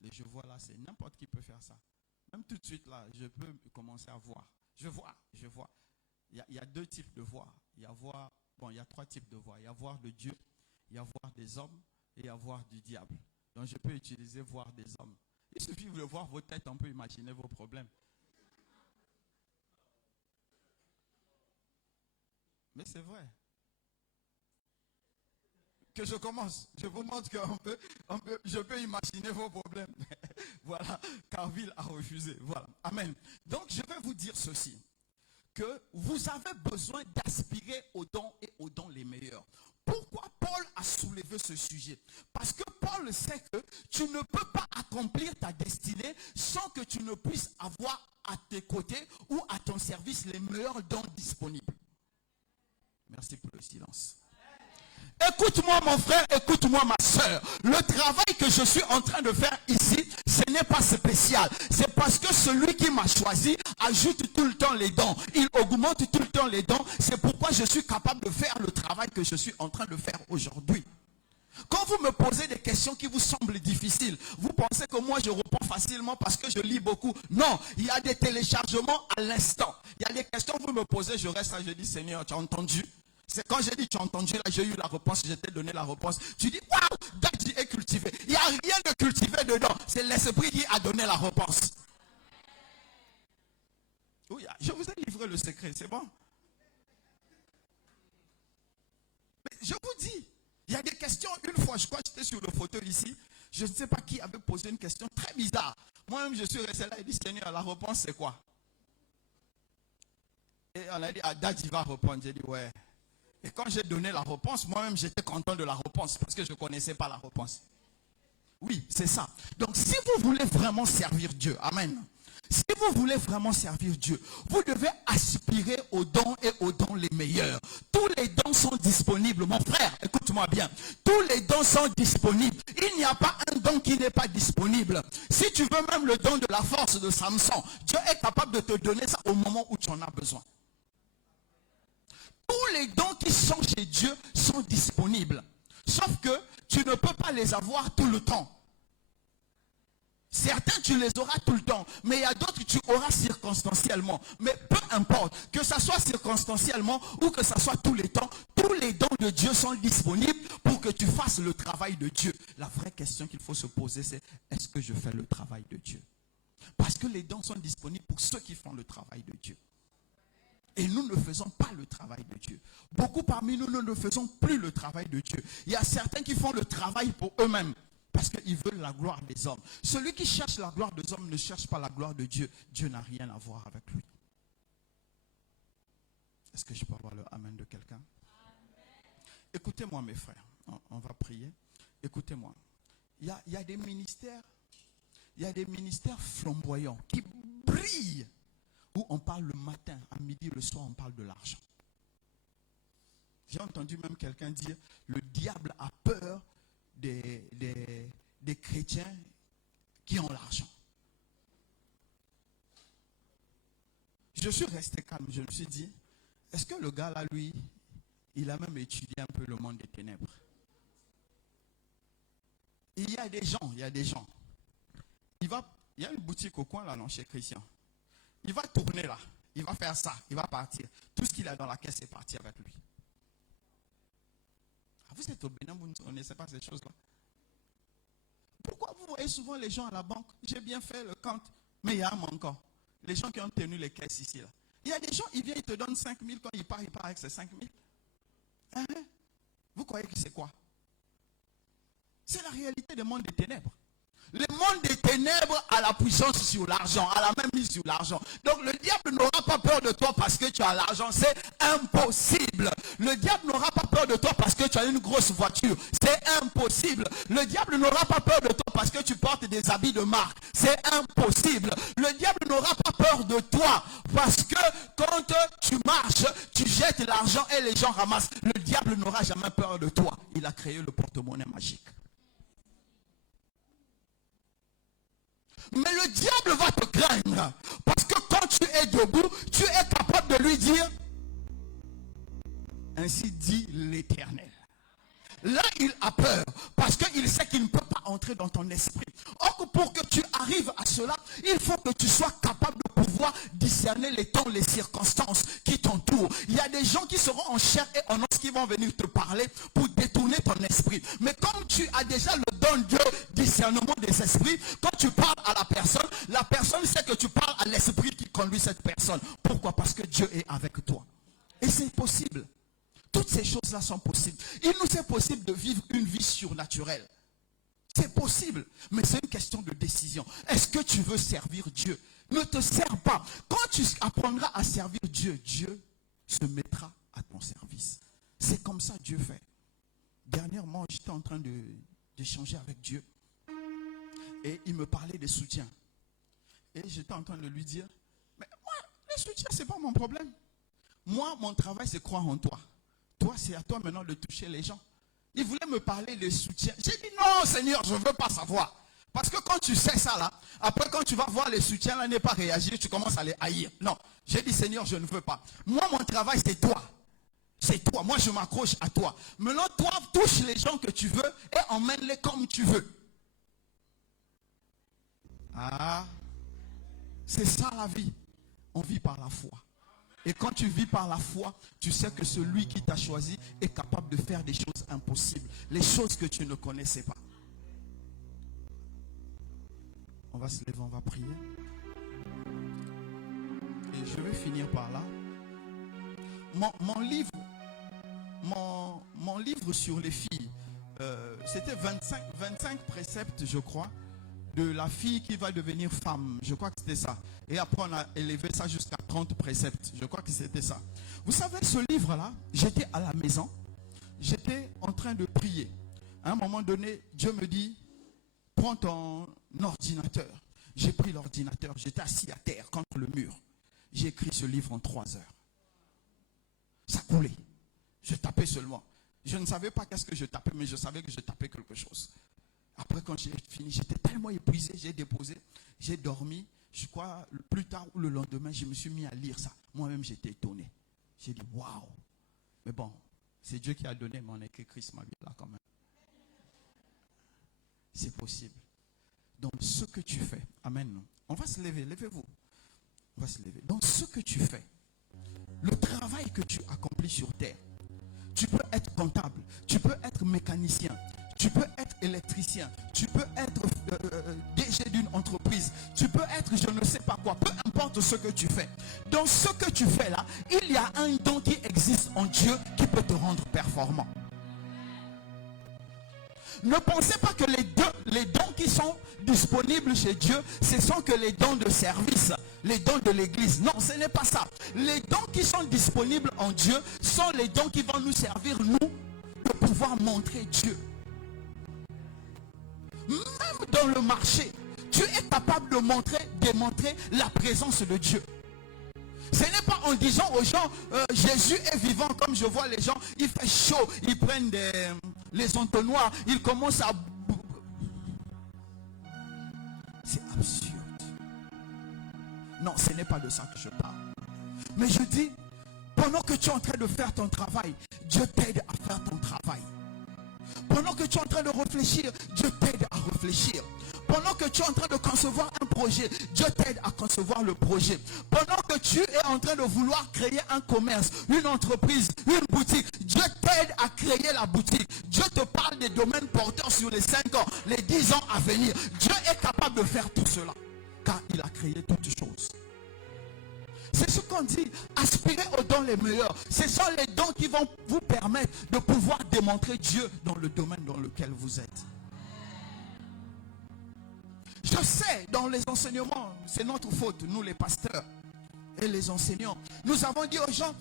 Les je vois là, c'est n'importe qui peut faire ça. Même tout de suite là, je peux commencer à voir. Je vois. Il y a deux types de voix. Il y a trois types de voix. Il y a voir de Dieu, il y a voir des hommes et il y a voir du diable. Donc je peux utiliser voir des hommes. Il suffit de voir vos têtes, on peut imaginer vos problèmes. Mais c'est vrai. Que je commence. Je vous montre que je peux imaginer vos problèmes. Voilà. Carville a refusé. Voilà. Amen. Donc je vais vous dire ceci. Que vous avez besoin d'aspirer aux dons et aux dons les meilleurs. Pourquoi Paul a soulevé ce sujet? Parce que Paul sait que tu ne peux pas accomplir ta destinée sans que tu ne puisses avoir à tes côtés ou à ton service les meilleurs dons disponibles. Merci pour le silence. Écoute-moi mon frère, écoute-moi ma soeur. Le travail que je suis en train de faire ici, ce n'est pas spécial. C'est parce que celui qui m'a choisi ajoute tout le temps les dons. Il augmente tout le temps les dons. C'est pourquoi je suis capable de faire le travail que je suis en train de faire aujourd'hui. Quand vous me posez des questions qui vous semblent difficiles, vous pensez que moi je réponds facilement parce que je lis beaucoup. Non, il y a des téléchargements à l'instant. Il y a des questions que vous me posez, je reste là, je dis Seigneur, tu as entendu? C'est quand j'ai dit tu as entendu, là j'ai eu la réponse, je t'ai donné la réponse. Tu dis waouh, Daddy est cultivé. Il n'y a rien de cultivé dedans. C'est l'esprit qui a donné la réponse. Oui, je vous ai livré le secret, c'est bon. Mais je vous dis, il y a des questions. Une fois, je crois que j'étais sur le fauteuil ici. Je ne sais pas qui avait posé une question très bizarre. Moi-même, je suis resté là et dit Seigneur, la réponse c'est quoi? Et on a dit, ah, Daddy va répondre. J'ai dit, ouais. Et quand j'ai donné la réponse, moi-même, j'étais content de la réponse parce que je ne connaissais pas la réponse. Oui, c'est ça. Donc, si vous voulez vraiment servir Dieu, amen. Si vous voulez vraiment servir Dieu, vous devez aspirer aux dons et aux dons les meilleurs. Tous les dons sont disponibles. Mon frère, écoute-moi bien. Tous les dons sont disponibles. Il n'y a pas un don qui n'est pas disponible. Si tu veux même le don de la force de Samson, Dieu est capable de te donner ça au moment où tu en as besoin. Tous les dons qui sont chez Dieu sont disponibles. Sauf que tu ne peux pas les avoir tout le temps. Certains, tu les auras tout le temps. Mais il y a d'autres que tu auras circonstanciellement. Mais peu importe, que ça soit circonstanciellement ou que ça soit tous les temps, tous les dons de Dieu sont disponibles pour que tu fasses le travail de Dieu. La vraie question qu'il faut se poser, c'est est-ce que je fais le travail de Dieu? Parce que les dons sont disponibles pour ceux qui font le travail de Dieu. Et nous ne faisons pas le travail de Dieu. Beaucoup parmi nous, nous ne faisons plus le travail de Dieu. Il y a certains qui font le travail pour eux-mêmes parce qu'ils veulent la gloire des hommes. Celui qui cherche la gloire des hommes ne cherche pas la gloire de Dieu. Dieu n'a rien à voir avec lui. Est-ce que je peux avoir le amen de quelqu'un? Écoutez-moi mes frères, on va prier. Écoutez-moi. Il y a des ministères, flamboyants qui brillent. Où on parle le matin, à midi, le soir, on parle de l'argent. J'ai entendu même quelqu'un dire, le diable a peur des chrétiens qui ont l'argent. Je suis resté calme, je me suis dit, est-ce que le gars là, lui, il a même étudié un peu le monde des ténèbres? Il y a des gens. Il y a une boutique au coin là, non, chez Christian. Il va tourner là, il va faire ça, il va partir. Tout ce qu'il a dans la caisse est parti avec lui. Ah, vous êtes au Bénin, vous ne connaissez pas ces choses-là. Pourquoi vous voyez souvent les gens à la banque? J'ai bien fait le compte, mais il y a un manquant. Les gens qui ont tenu les caisses ici là. Il y a des gens, ils viennent, ils te donnent 5 000, quand il part avec ses 5 000. Hein? Vous croyez que c'est quoi? C'est la réalité du monde des ténèbres. Le monde des ténèbres a la puissance sur l'argent, a la même mise sur l'argent. Donc le diable n'aura pas peur de toi parce que tu as l'argent, c'est impossible. Le diable n'aura pas peur de toi parce que tu as une grosse voiture, c'est impossible. Le diable n'aura pas peur de toi parce que tu portes des habits de marque, c'est impossible. Le diable n'aura pas peur de toi parce que quand tu marches, tu jettes l'argent et les gens ramassent. Le diable n'aura jamais peur de toi. Il a créé le porte-monnaie magique. Mais le diable va te craindre. Parce que quand tu es debout, tu es capable de lui dire, ainsi dit l'Éternel. Là, il a peur parce qu'il sait qu'il ne peut pas entrer dans ton esprit. Or, pour que tu arrives à cela, il faut que tu sois capable de pouvoir discerner les temps, les circonstances qui t'entourent. Il y a des gens qui seront en chair et en os qui vont venir te parler pour détourner ton esprit. Mais comme tu as déjà le don de discernement des esprits, quand tu parles à la personne sait que tu parles à l'esprit qui conduit cette personne. Pourquoi? Parce que Dieu est avec toi. Et c'est possible. Toutes ces choses-là sont possibles. Il nous est possible de vivre une vie surnaturelle. C'est possible, mais c'est une question de décision. Est-ce que tu veux servir Dieu? Ne te sers pas. Quand tu apprendras à servir Dieu, Dieu se mettra à ton service. C'est comme ça Dieu fait. Dernièrement, j'étais en train d'échanger avec Dieu. Et il me parlait des soutiens. Et j'étais en train de lui dire, mais moi, les soutiens, ce n'est pas mon problème. Moi, mon travail, c'est croire en toi. Toi, c'est à toi maintenant de toucher les gens. Il voulait me parler de soutien. J'ai dit non, Seigneur, je ne veux pas savoir. Parce que quand tu sais ça là, après quand tu vas voir les soutiens là, n'est pas réagir, tu commences à les haïr. Non, j'ai dit Seigneur, je ne veux pas. Moi, mon travail, c'est toi. C'est toi. Moi, je m'accroche à toi. Maintenant, toi, touche les gens que tu veux et emmène-les comme tu veux. Ah, c'est ça la vie. On vit par la foi. Et quand tu vis par la foi, tu sais que celui qui t'a choisi est capable de faire des choses impossibles. Les choses que tu ne connaissais pas. On va se lever, on va prier. Et je vais finir par là. Mon livre sur les filles, c'était 25 préceptes, je crois, de la fille qui va devenir femme. Je crois que c'était ça. Et après, on a élevé ça jusqu'à 30 préceptes. Je crois que c'était ça. Vous savez, ce livre-là, j'étais à la maison. J'étais en train de prier. À un moment donné, Dieu me dit, prends ton ordinateur. J'ai pris l'ordinateur. J'étais assis à terre contre le mur. J'ai écrit ce livre en 3 heures. Ça coulait. Je tapais seulement. Je ne savais pas qu'est-ce que je tapais, mais je savais que je tapais quelque chose. Après, quand j'ai fini, j'étais tellement épuisé, j'ai déposé, j'ai dormi. Je crois, plus tard ou le lendemain, je me suis mis à lire ça. Moi-même, j'étais étonné. J'ai dit, waouh. Mais bon, c'est Dieu qui a donné, mais on a écrit Christ ma vie là quand même. C'est possible. Donc, ce que tu fais, amen. On va se lever, levez-vous. On va se lever. Dans ce que tu fais, le travail que tu accomplis sur terre, tu peux être comptable, tu peux être mécanicien, tu peux être électricien, tu peux être DG d'une entreprise, tu peux être je ne sais pas quoi, peu importe ce que tu fais. Dans ce que tu fais là, il y a un don qui existe en Dieu qui peut te rendre performant. Ne pensez pas que les dons qui sont disponibles chez Dieu, ce sont que les dons de service, les dons de l'église. Non, ce n'est pas ça. Les dons qui sont disponibles en Dieu sont les dons qui vont nous servir, nous, de pouvoir montrer Dieu. Même dans le marché, tu es capable de démontrer la présence de Dieu. Ce n'est pas en disant aux gens, Jésus est vivant, comme je vois les gens, il fait chaud, ils prennent les entonnoirs, ils commencent à... C'est absurde. Non, ce n'est pas de ça que je parle. Mais je dis, pendant que tu es en train de faire ton travail, Dieu t'aide à faire ton travail. Pendant que tu es en train de réfléchir, Dieu t'aide à réfléchir. Pendant que tu es en train de concevoir un projet, Dieu t'aide à concevoir le projet. Pendant que tu es en train de vouloir créer un commerce, une entreprise, une boutique, Dieu t'aide à créer la boutique. Dieu te parle des domaines porteurs sur les 5 ans, les 10 ans à venir. Dieu est capable de faire tout cela, car il a créé toutes choses. C'est ce qu'on dit, aspirez aux dons les meilleurs. Ce sont les dons qui vont vous permettre de pouvoir démontrer Dieu dans le domaine dans lequel vous êtes. Je sais, dans les enseignements, c'est notre faute, nous les pasteurs et les enseignants. Nous avons dit aux gens,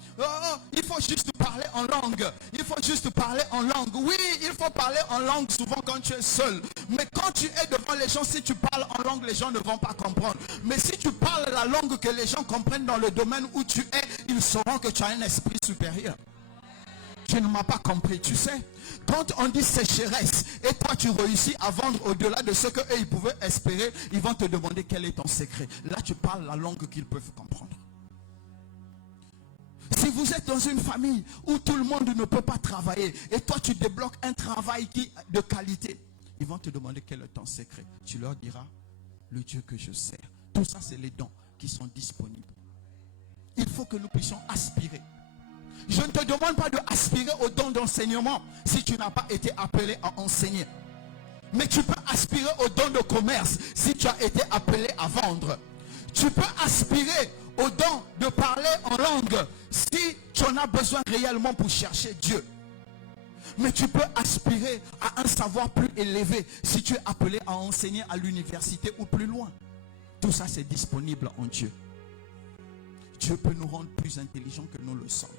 il faut juste parler en langue. Il faut juste parler en langue. Oui, il faut parler en langue souvent quand tu es seul. Mais quand tu es devant les gens, si tu parles en langue, les gens ne vont pas comprendre. Mais si tu parles la langue que les gens comprennent dans le domaine où tu es, ils sauront que tu as un esprit supérieur. Tu ne m'as pas compris, tu sais. Quand on dit sécheresse et toi tu réussis à vendre au-delà de ce qu'eux ils pouvaient espérer, ils vont te demander quel est ton secret. Là tu parles la langue qu'ils peuvent comprendre. Si vous êtes dans une famille où tout le monde ne peut pas travailler et toi tu débloques un travail de qualité, ils vont te demander quel est ton secret. Tu leur diras, le Dieu que je sers. Tout ça c'est les dons qui sont disponibles. Il faut que nous puissions aspirer. Je ne te demande pas d'aspirer au don d'enseignement si tu n'as pas été appelé à enseigner. Mais tu peux aspirer au don de commerce si tu as été appelé à vendre. Tu peux aspirer au don de parler en langue si tu en as besoin réellement pour chercher Dieu. Mais tu peux aspirer à un savoir plus élevé si tu es appelé à enseigner à l'université ou plus loin. Tout ça c'est disponible en Dieu. Dieu peut nous rendre plus intelligents que nous le sommes.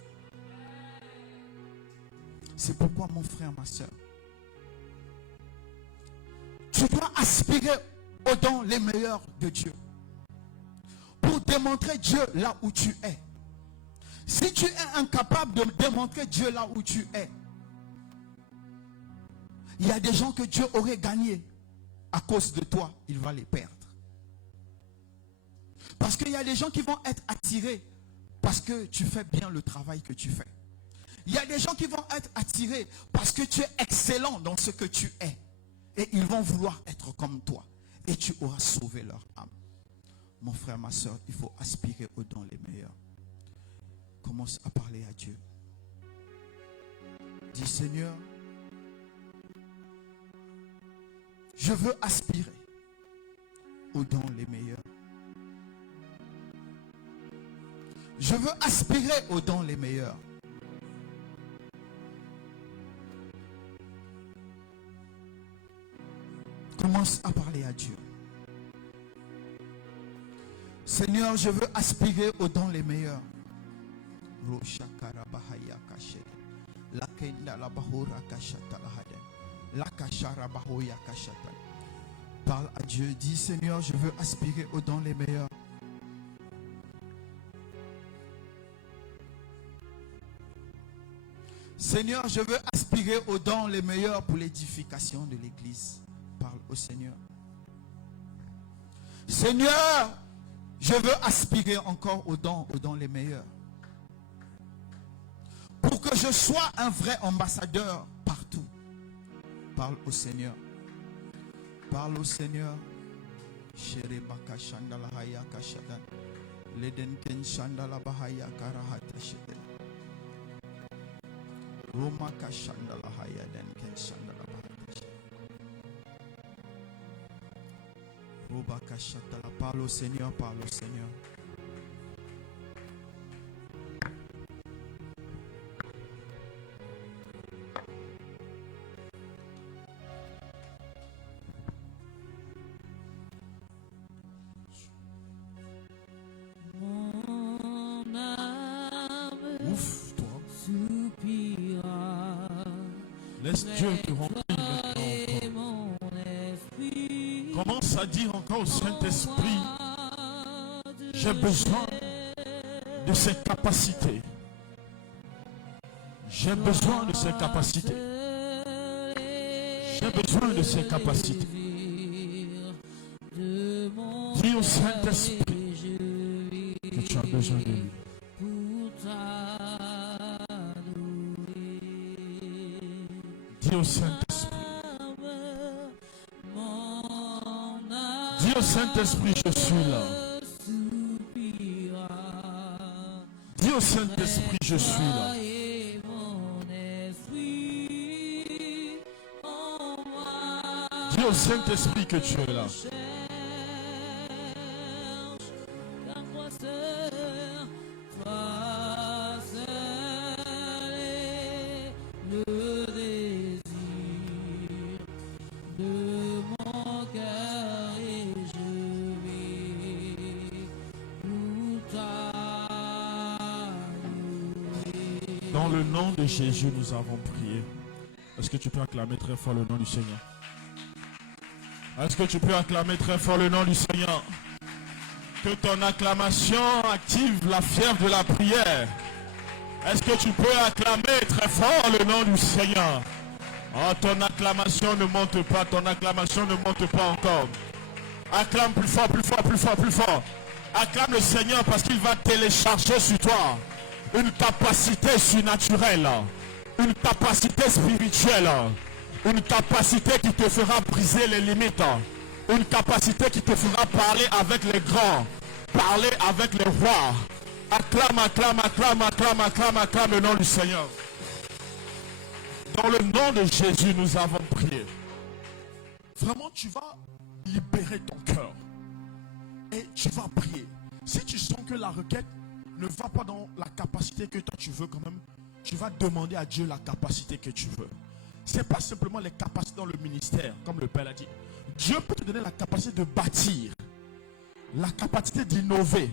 C'est pourquoi mon frère, ma soeur, tu dois aspirer aux dons les meilleurs de Dieu. Pour démontrer Dieu là où tu es. Si tu es incapable de démontrer Dieu là où tu es, il y a des gens que Dieu aurait gagnés. À cause de toi, il va les perdre. Parce qu'il y a des gens qui vont être attirés parce que tu fais bien le travail que tu fais. Il y a des gens qui vont être attirés parce que tu es excellent dans ce que tu es. Et ils vont vouloir être comme toi. Et tu auras sauvé leur âme. Mon frère, ma soeur, il faut aspirer aux dons les meilleurs. Commence à parler à Dieu. Dis Seigneur, je veux aspirer aux dons les meilleurs. Je veux aspirer aux dons les meilleurs. Commence à parler à Dieu. Seigneur, je veux aspirer aux dons les meilleurs. Parle à Dieu, dis Seigneur, je veux aspirer aux dons les meilleurs. Seigneur, je veux aspirer aux dons les meilleurs pour l'édification de l'Église. Parle au Seigneur. Seigneur, je veux aspirer encore aux dons les meilleurs. Pour que je sois un vrai ambassadeur partout. Parle au Seigneur. Parle au Seigneur. Sherebaka Shandala Haya Kashada. Ledenken Shandala Bahaya Karahata Shede. Romaka Shandala Haya Denken Shandala Bahaya Shede. Robaka Shatala. Parle au Seigneur, parle au Seigneur. Laisse Dieu te remplir maintenant. Commence à dire encore au Saint-Esprit, j'ai besoin de ses capacités. J'ai besoin de ses capacités. J'ai besoin de ses capacités. Dis au Saint-Esprit que tu as besoin de lui. Dis au Saint-Esprit. Dis au Saint-Esprit, je suis là. Dis au Saint-Esprit, je suis là. Dis au Saint-Esprit que tu es là. Dans le nom de Jésus, nous avons prié. Est-ce que tu peux acclamer très fort le nom du Seigneur? Est-ce que tu peux acclamer très fort le nom du Seigneur? Que ton acclamation active la fièvre de la prière. Est-ce que tu peux acclamer très fort le nom du Seigneur? Oh, ton acclamation ne monte pas, ton acclamation ne monte pas encore. Acclame plus fort, plus fort, plus fort, plus fort. Acclame le Seigneur parce qu'il va télécharger sur toi une capacité surnaturelle, une capacité spirituelle, une capacité qui te fera briser les limites, une capacité qui te fera parler avec les grands, parler avec les rois. Acclame, acclame, acclame, acclame, acclame, acclame le nom du Seigneur. Dans le nom de Jésus, nous avons prié. Vraiment, tu vas libérer ton cœur et tu vas prier. Si tu sens que la requête ne va pas dans la capacité que toi tu veux quand même, tu vas demander à Dieu la capacité que tu veux. Ce n'est pas simplement les capacités dans le ministère, comme le Père l'a dit. Dieu peut te donner la capacité de bâtir, la capacité d'innover,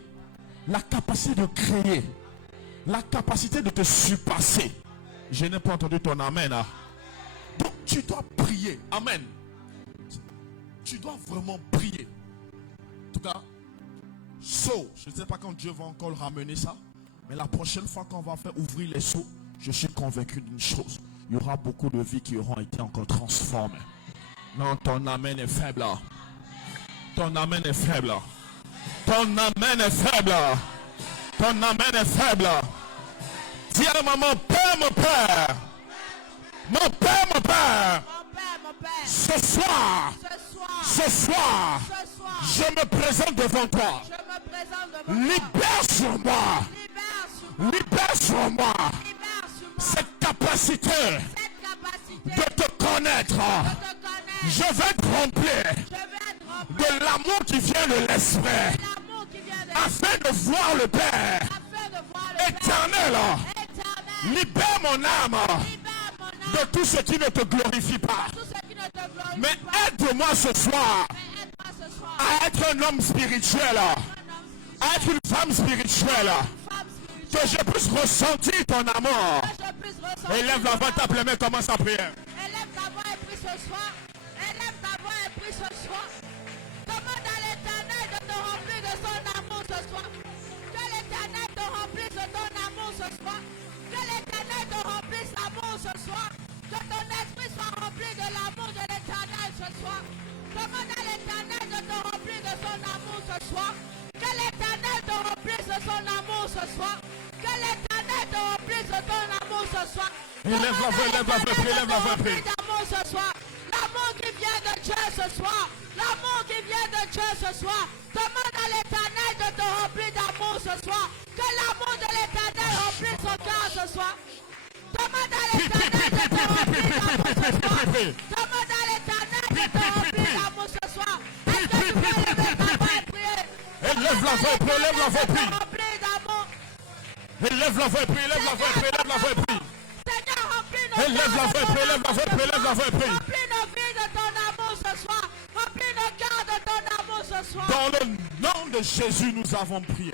la capacité de créer, la capacité de te surpasser. Je n'ai pas entendu ton amen. Hein? Donc tu dois prier. Amen. Tu dois vraiment prier. En tout cas, je ne sais pas quand Dieu va encore ramener ça, mais la prochaine fois qu'on va faire ouvrir les seaux, je suis convaincu d'une chose. Il y aura beaucoup de vies qui auront été encore transformées. Non, ton amen est faible. Ton amen est faible. Ton amen est faible. Ton amen est faible. Dis à maman, Père, mon Père. Mon Père, mon Père. Ce soir, je me présente devant toi. Libère sur moi. Libère libère sur moi libère sur moi cette capacité cette capacité de te connaître. de te connaître. Je vais te remplir Je vais être rempli de l'amour qui vient de l'esprit, de l'amour qui vient de afin de voir le Père afin de voir le éternel. Père éternel. Libère mon âme Libère mon âme de tout ce qui ne te glorifie pas. de tout ce qui ne te glorifie Mais pas. aide-moi ce soir Mais aide-moi ce soir à être un homme spirituel, un homme à être une femme spirituelle, femme spirituelle. que je puisse ressentir ton amour. Que je puisse ressentir Élève la voix, tape les mains, commence à prier. Élève ta voix et prie ce soir. Élève ta voix et prie ce soir. Demande à l'Éternel de te remplir de son amour ce soir. Que l'Éternel te remplisse de ton amour ce soir. Que l'Éternel te remplisse d'amour ce soir. Que ton esprit soit rempli de l'amour de l'Éternel ce soir. Demande à l'Éternel de te remplir de son amour ce soir. Que l'Éternel te remplisse de son amour ce soir. Que l'Éternel te remplisse de ton amour ce soir. Élève la voix, élève la voix, prie, élève la voix, prie. L'amour ce soir. L'amour qui vient de Dieu ce soir. L'amour qui vient de Dieu ce soir. Demande à l'Éternel de te remplir d'amour ce soir. Que l'amour de l'Éternel remplisse son cœur ce soir. Demande à l'Éternel de te remplir d'amour ce soir. Demande à l'Éternel de te remplir d'amour ce soir. Est-ce que tu peux lever ta voix et prier? Élève la voix, prie, élève la voix, prie. Remplis d'amour. Élève la voix, prie, élève la voix, prie, élève la voix, prie. Seigneur, remplis nos Élève la voix, prie, élève la voix, prie, élève la voix, prie. Remplis nos vies de ton amour ce soir. Remplis nos cœurs de ton amour ce soir. Dans le nom de Jésus, nous avons prié.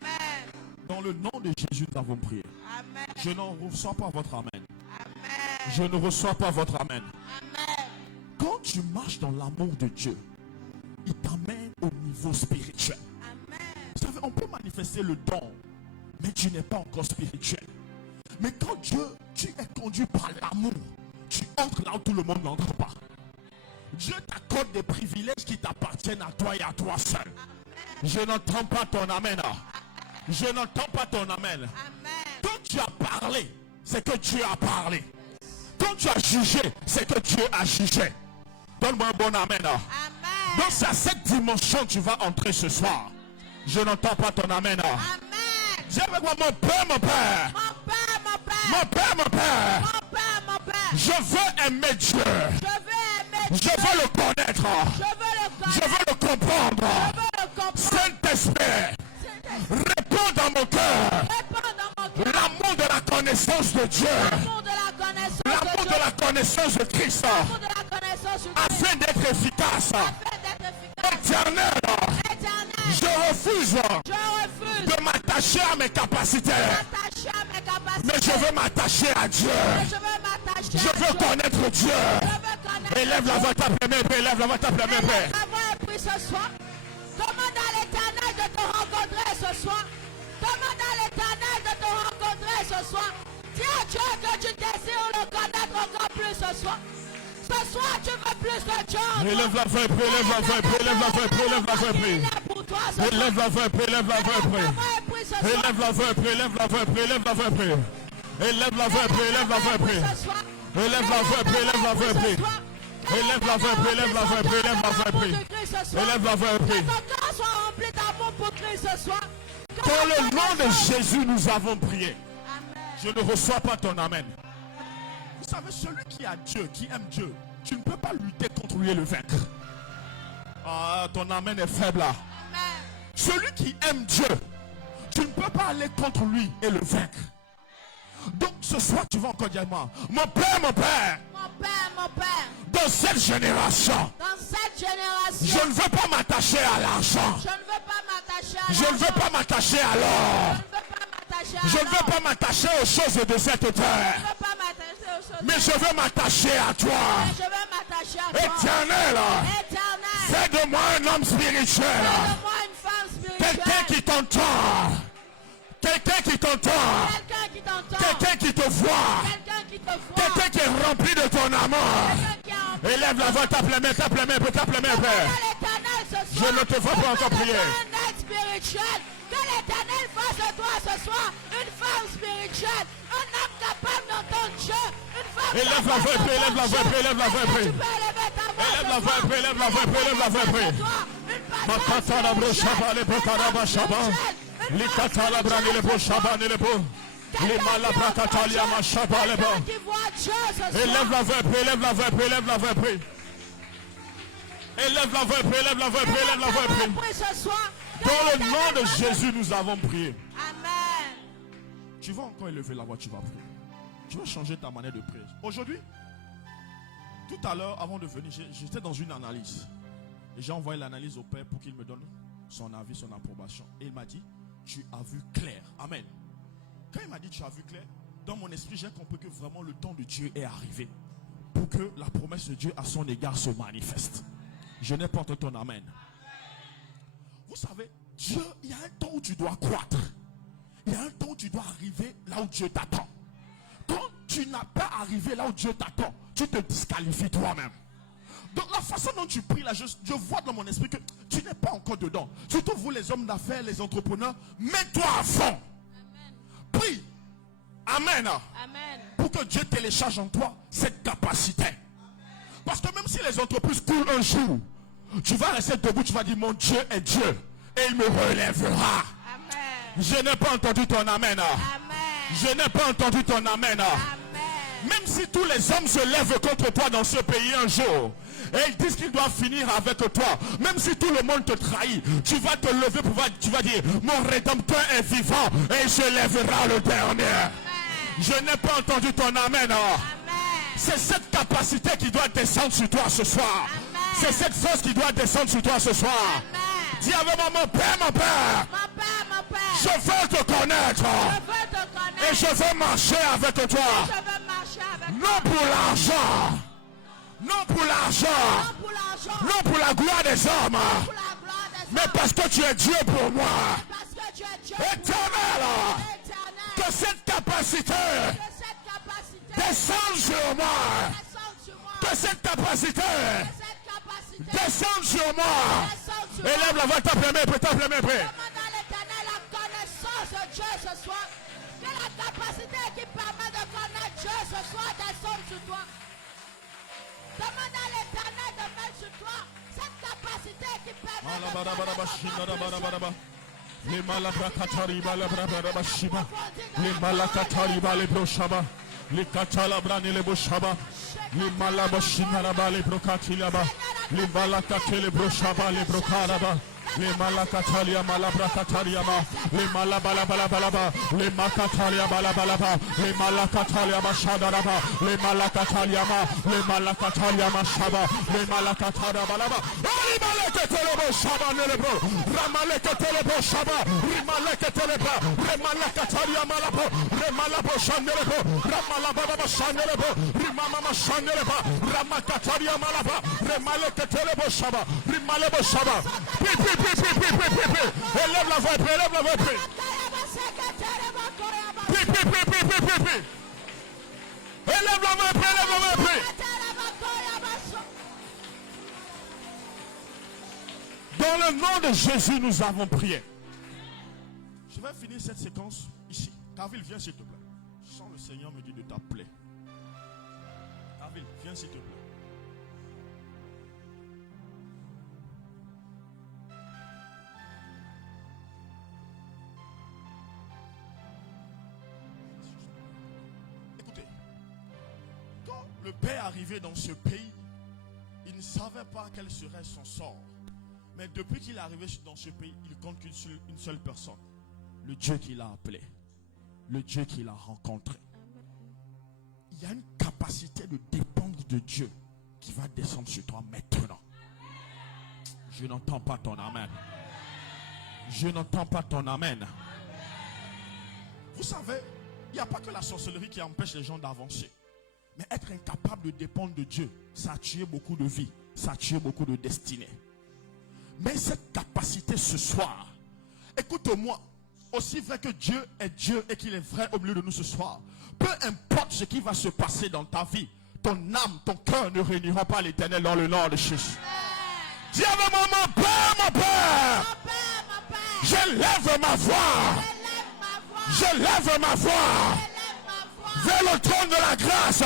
Amen. Dans le nom de Jésus, nous avons prié. Amen. Je n'en reçois pas votre amen. Amen. Je ne reçois pas votre amen. Amen. Quand tu marches dans l'amour de Dieu, il t'amène au niveau spirituel. Amen. Vous savez, on peut manifester le don, mais tu n'es pas encore spirituel. Mais quand Dieu, tu es conduit par l'amour, tu entres là où tout le monde n'entre pas. Dieu t'accorde des privilèges qui t'appartiennent à toi et à toi seul. Je n'entends pas ton amen. Je n'entends pas ton amen. Amen. Quand tu as parlé, c'est que Dieu a parlé. Quand tu as jugé, c'est que Dieu a jugé. Donne-moi un bon amen. Amen. Donc c'est à cette dimension que tu vas entrer ce soir. Je n'entends pas ton amen. Amen. Dis avec moi, mon Père, mon Père. Mon Père, mon Père. Mon Père, mon Père. Mon Père, mon Père. Je veux aimer Dieu. Je veux aimer Je Dieu. veux le connaître. Je veux le Je connaître. veux le comprendre. Je veux le comprendre. Saint-Esprit, réponds dans mon cœur Réponds dans mon cœur. l'amour de la connaissance de Dieu. L'amour de la connaissance de L'amour Dieu. de la connaissance de Christ. L'amour de la connaissance de Dieu. Afin d'être efficace. Afin d'être efficace. Éternel, Éternel. je refuse Je refuse de m'attacher à mes capacités. m'attacher à mes capacités. Mais je veux m'attacher à Dieu. Je veux m'attacher Je à veux Dieu. connaître Dieu. Je veux connaître Élève la voix, tape les mains, élève la voix, tape les mains. Élève ta voix et prie ce soir. Demande à l'Éternel de te rencontrer ce soir. Demande à l'Éternel de te rencontrer ce soir. Dis à Dieu que tu désires le connaître encore plus ce soir. Ce soir, tu veux plus de Dieu. Élève la voix, prie, élève la voix, prie, élève la voix, prie, élève la voix, prie. Pour toi ce soir. Élève la voix, prie, élève la voix, prie. Élève ta voix et prie ce soir. Élève la voix, prie, élève la voix, prie, élève la voix, prie. Élève la voix, prie, élève la voix, prie. Élève la voix, prie, élève la voix, prie. Élève la voix, prie, élève la voix, prie, élève la voix, prie. Élève la voix, prie. Que ton cœur soit rempli d'amour pour Christ ce soir. Que Dans le ton nom de cœur- Jésus, nous avons prié. Amen. Je ne reçois pas ton amen. Vous savez, celui qui a Dieu, qui aime Dieu, tu ne peux pas lutter contre lui et le vaincre. Ah, ton amen est faible là. Amen. Celui qui aime Dieu, tu ne peux pas aller contre lui et le vaincre. Donc ce soir, tu vas encore dire moi, mon Père, Mon Père, mon Père, dans cette génération, dans cette génération, je ne veux pas m'attacher à l'argent. je ne veux pas m'attacher à Je ne veux l'argent. pas m'attacher à l'or. Je ne veux pas m'attacher à Je ne l'or. veux pas m'attacher aux choses de cette Je terre. ne veux pas m'attacher aux choses. Mais je veux m'attacher à toi. Mais je veux m'attacher à toi. Éternel, Éternel, fais de moi un homme spirituel. fais-de-moi une femme spirituelle. Quelqu'un qui t'entend. Quelqu'un qui t'entend. Quelqu'un qui t'entend. Quelqu'un qui te voit. Quelqu'un qui te voit. Quelqu'un qui est rempli de ton amour. Quelqu'un qui a envie. Élève la voix, tape les mains, tape les mains, tape les mains, Père. Que l'Éternel ce soir. Je ne te vois pas encore Demande prier. un être spirituel. Que l'Éternel fasse de toi ce soir une femme spirituelle. Un homme capable d'entendre Dieu. Une femme Élève la voix, capable élève la voix, d'entendre Dieu. élève la voix, Est-ce que prie. tu peux élever ta voix Élève ce la voix, soir? élève la voix, élève la voix, prie. Makata la brochaba, le pokara bashaba. Likata la brani le boshaba, le bo. Les malabrakatalia machabaleba. Qui voit Dieu ce soir. Élève la voix, prie, élève la voix, prie, élève la voix, prie. Élève la voix, prie, élève la voix, prie, élève la voix, prie. Prie ce soir. Dans le nom de Jésus, nous avons prié. Amen. Tu vas encore élever la voix, tu vas prier. Tu vas changer ta manière de prier. Aujourd'hui, tout à l'heure, avant de venir, j'étais dans une analyse. Et j'ai envoyé l'analyse au Père pour qu'il me donne son avis, son approbation. Et il m'a dit, tu as vu clair. Amen. Quand il m'a dit, tu as vu clair, dans mon esprit, j'ai compris que vraiment le temps de Dieu est arrivé. Pour que la promesse de Dieu à son égard se manifeste. Je n'ai pas entendu ton amen. Vous savez, Dieu, il y a un temps où tu dois croître. Il y a un temps où tu dois arriver là où Dieu t'attend. Quand tu n'as pas arrivé là où Dieu t'attend, tu te disqualifies toi-même. Donc la façon dont tu pries là, je vois dans mon esprit que tu n'es pas encore dedans. Surtout vous les hommes d'affaires, les entrepreneurs, mets-toi à fond. Amen. Prie. Amen. Amen. Pour que Dieu télécharge en toi cette capacité. Parce que même si les entreprises coulent un jour, tu vas rester debout, tu vas dire mon Dieu est Dieu. Et il me relèvera. Amen. Je n'ai pas entendu ton amen. Amen. Je n'ai pas entendu ton amen. Amen. Même si tous les hommes se lèvent contre toi dans ce pays un jour, et ils disent qu'ils doivent finir avec toi, même si tout le monde te trahit, tu vas te lever pour tu vas dire, mon Rédempteur est vivant et je lèvera le dernier. Amen. Je n'ai pas entendu ton amen. Amen. C'est cette capacité qui doit descendre sur toi ce soir. Amen. C'est cette force qui doit descendre sur toi ce soir. Amen. Dis avec moi, mon Père, mon Père, Mon Père, je veux te connaître je veux te connaître. et je veux marcher avec toi. Je veux marcher avec toi. Non pour l'argent, non pour l'argent, Non pour l'argent, non pour la gloire des hommes, pour la gloire des mais hommes. parce que tu es Dieu pour moi. Parce que tu es Dieu Éternel, éternel. que cette capacité Que cette capacité descende sur moi. descende sur moi. Que cette capacité Que cette capacité descende sur moi. descende sur Élève moi. la voix, tape les mains, tape les mains, prêt. Demande à l'éternel la connaissance de Dieu ce soir. Que la capacité qui permet de connaître Dieu ce soir descende sur toi. Demande à l'éternel de mettre sur toi cette capacité qui permet de connaître Les malabrakatari balabrababa shiba. Les malakatari balebroshaba. Les katalabrani le boshaba. Les malabashinaraba le brokatilaba. Les malakatele broshaba le brokaraba. Les malakatalia malabrakatariama. Les malabalabalaba. Les makatalia balabalaba. Les malakatalia mashadaraba. Les malakataliama. Les malakataliama shaba. Les malakataria balaba. Les malakatele boshaba nelebro. Ramalekatele boshaba. Rimalekateleba. Remalakatalia malabo. Remalabo shanelebo. Ramalababa shanelebo. Rimama shaneleba. Ramakatalia malaba. Remalekatele boshaba. Rimalebo shaba. Élève la voix, élève la voix. Élève la voix, élève la voix. Dans le nom de Jésus, nous avons prié. Je vais finir cette séquence ici. Carville, viens s'il te plaît. Je sens le Seigneur me dit de t'appeler. Carville, viens s'il te plaît. Écoutez, quand le Père arrivait dans ce pays, il ne savait pas quel serait son sort. Mais depuis qu'il est arrivé dans ce pays, il compte qu'une seule personne. Le Dieu qu'il a appelé. Le Dieu qu'il a rencontré. Il y a une capacité de dépendre de Dieu qui va descendre sur toi maintenant. Je n'entends pas ton amen. Je n'entends pas ton amen. Vous savez, il n'y a pas que la sorcellerie qui empêche les gens d'avancer. Mais être incapable de dépendre de Dieu, ça a tué beaucoup de vies. Ça a tué beaucoup de destinées. Mais cette capacité ce soir, écoute-moi, aussi vrai que Dieu est Dieu et qu'il est vrai au milieu de nous ce soir, peu importe ce qui va se passer dans ta vie, ton âme, ton cœur ne réuniront pas l'Éternel dans le nom de Jésus. Dis avec moi, mon Père, mon Père, je lève ma voix, je lève ma voix vers le trône de la grâce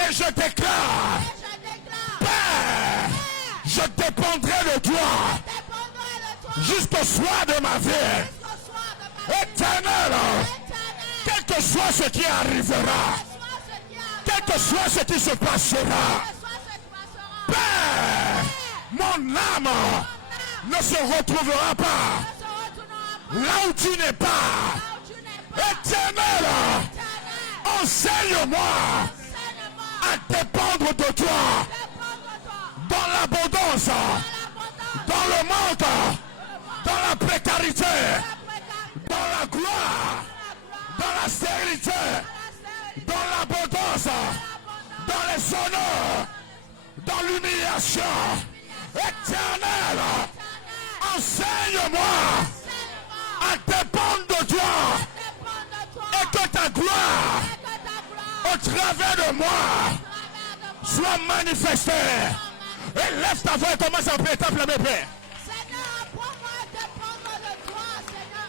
et je déclare, Père, je dépendrai de toi jusqu'au soir de ma vie. Éternel, que soit ce qui arrivera, quel que soit ce qui se passera, Père, mon âme ne se retrouvera pas là où tu n'es pas. Éternel, enseigne-moi à dépendre de toi dans l'abondance, dans le manque, dans la précarité, dans la gloire, dans la stérilité, dans l'abondance, dans les honneurs, dans l'humiliation. Éternel, enseigne-moi à dépendre de toi et que ta gloire au travers de moi soit manifestée. Et lève ta voix et commence à prier. Tape la main, Père. Seigneur, apprends-moi à dépendre de toi, Seigneur.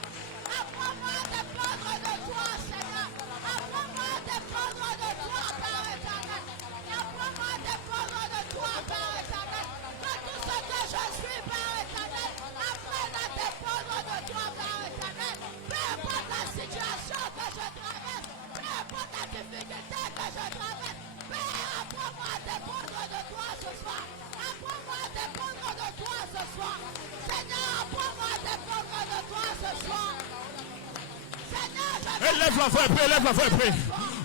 Apprends-moi à dépendre de toi, Seigneur. Apprends-moi à dépendre de toi, Père éternel. Apprends-moi à dépendre de toi, Père éternel. Que tout ce que je suis, Père éternel, apprenne à dépendre de toi, Père éternel. Peu importe la situation que je traverse, peu importe la difficulté que je traverse, Père, apprends-moi à dépendre de toi ce soir. Apprends-moi à dépendre de toi ce soir. Seigneur, apprends-moi à dépendre de toi ce soir. Seigneur, Élève la voix et prie, élève la voix et prie.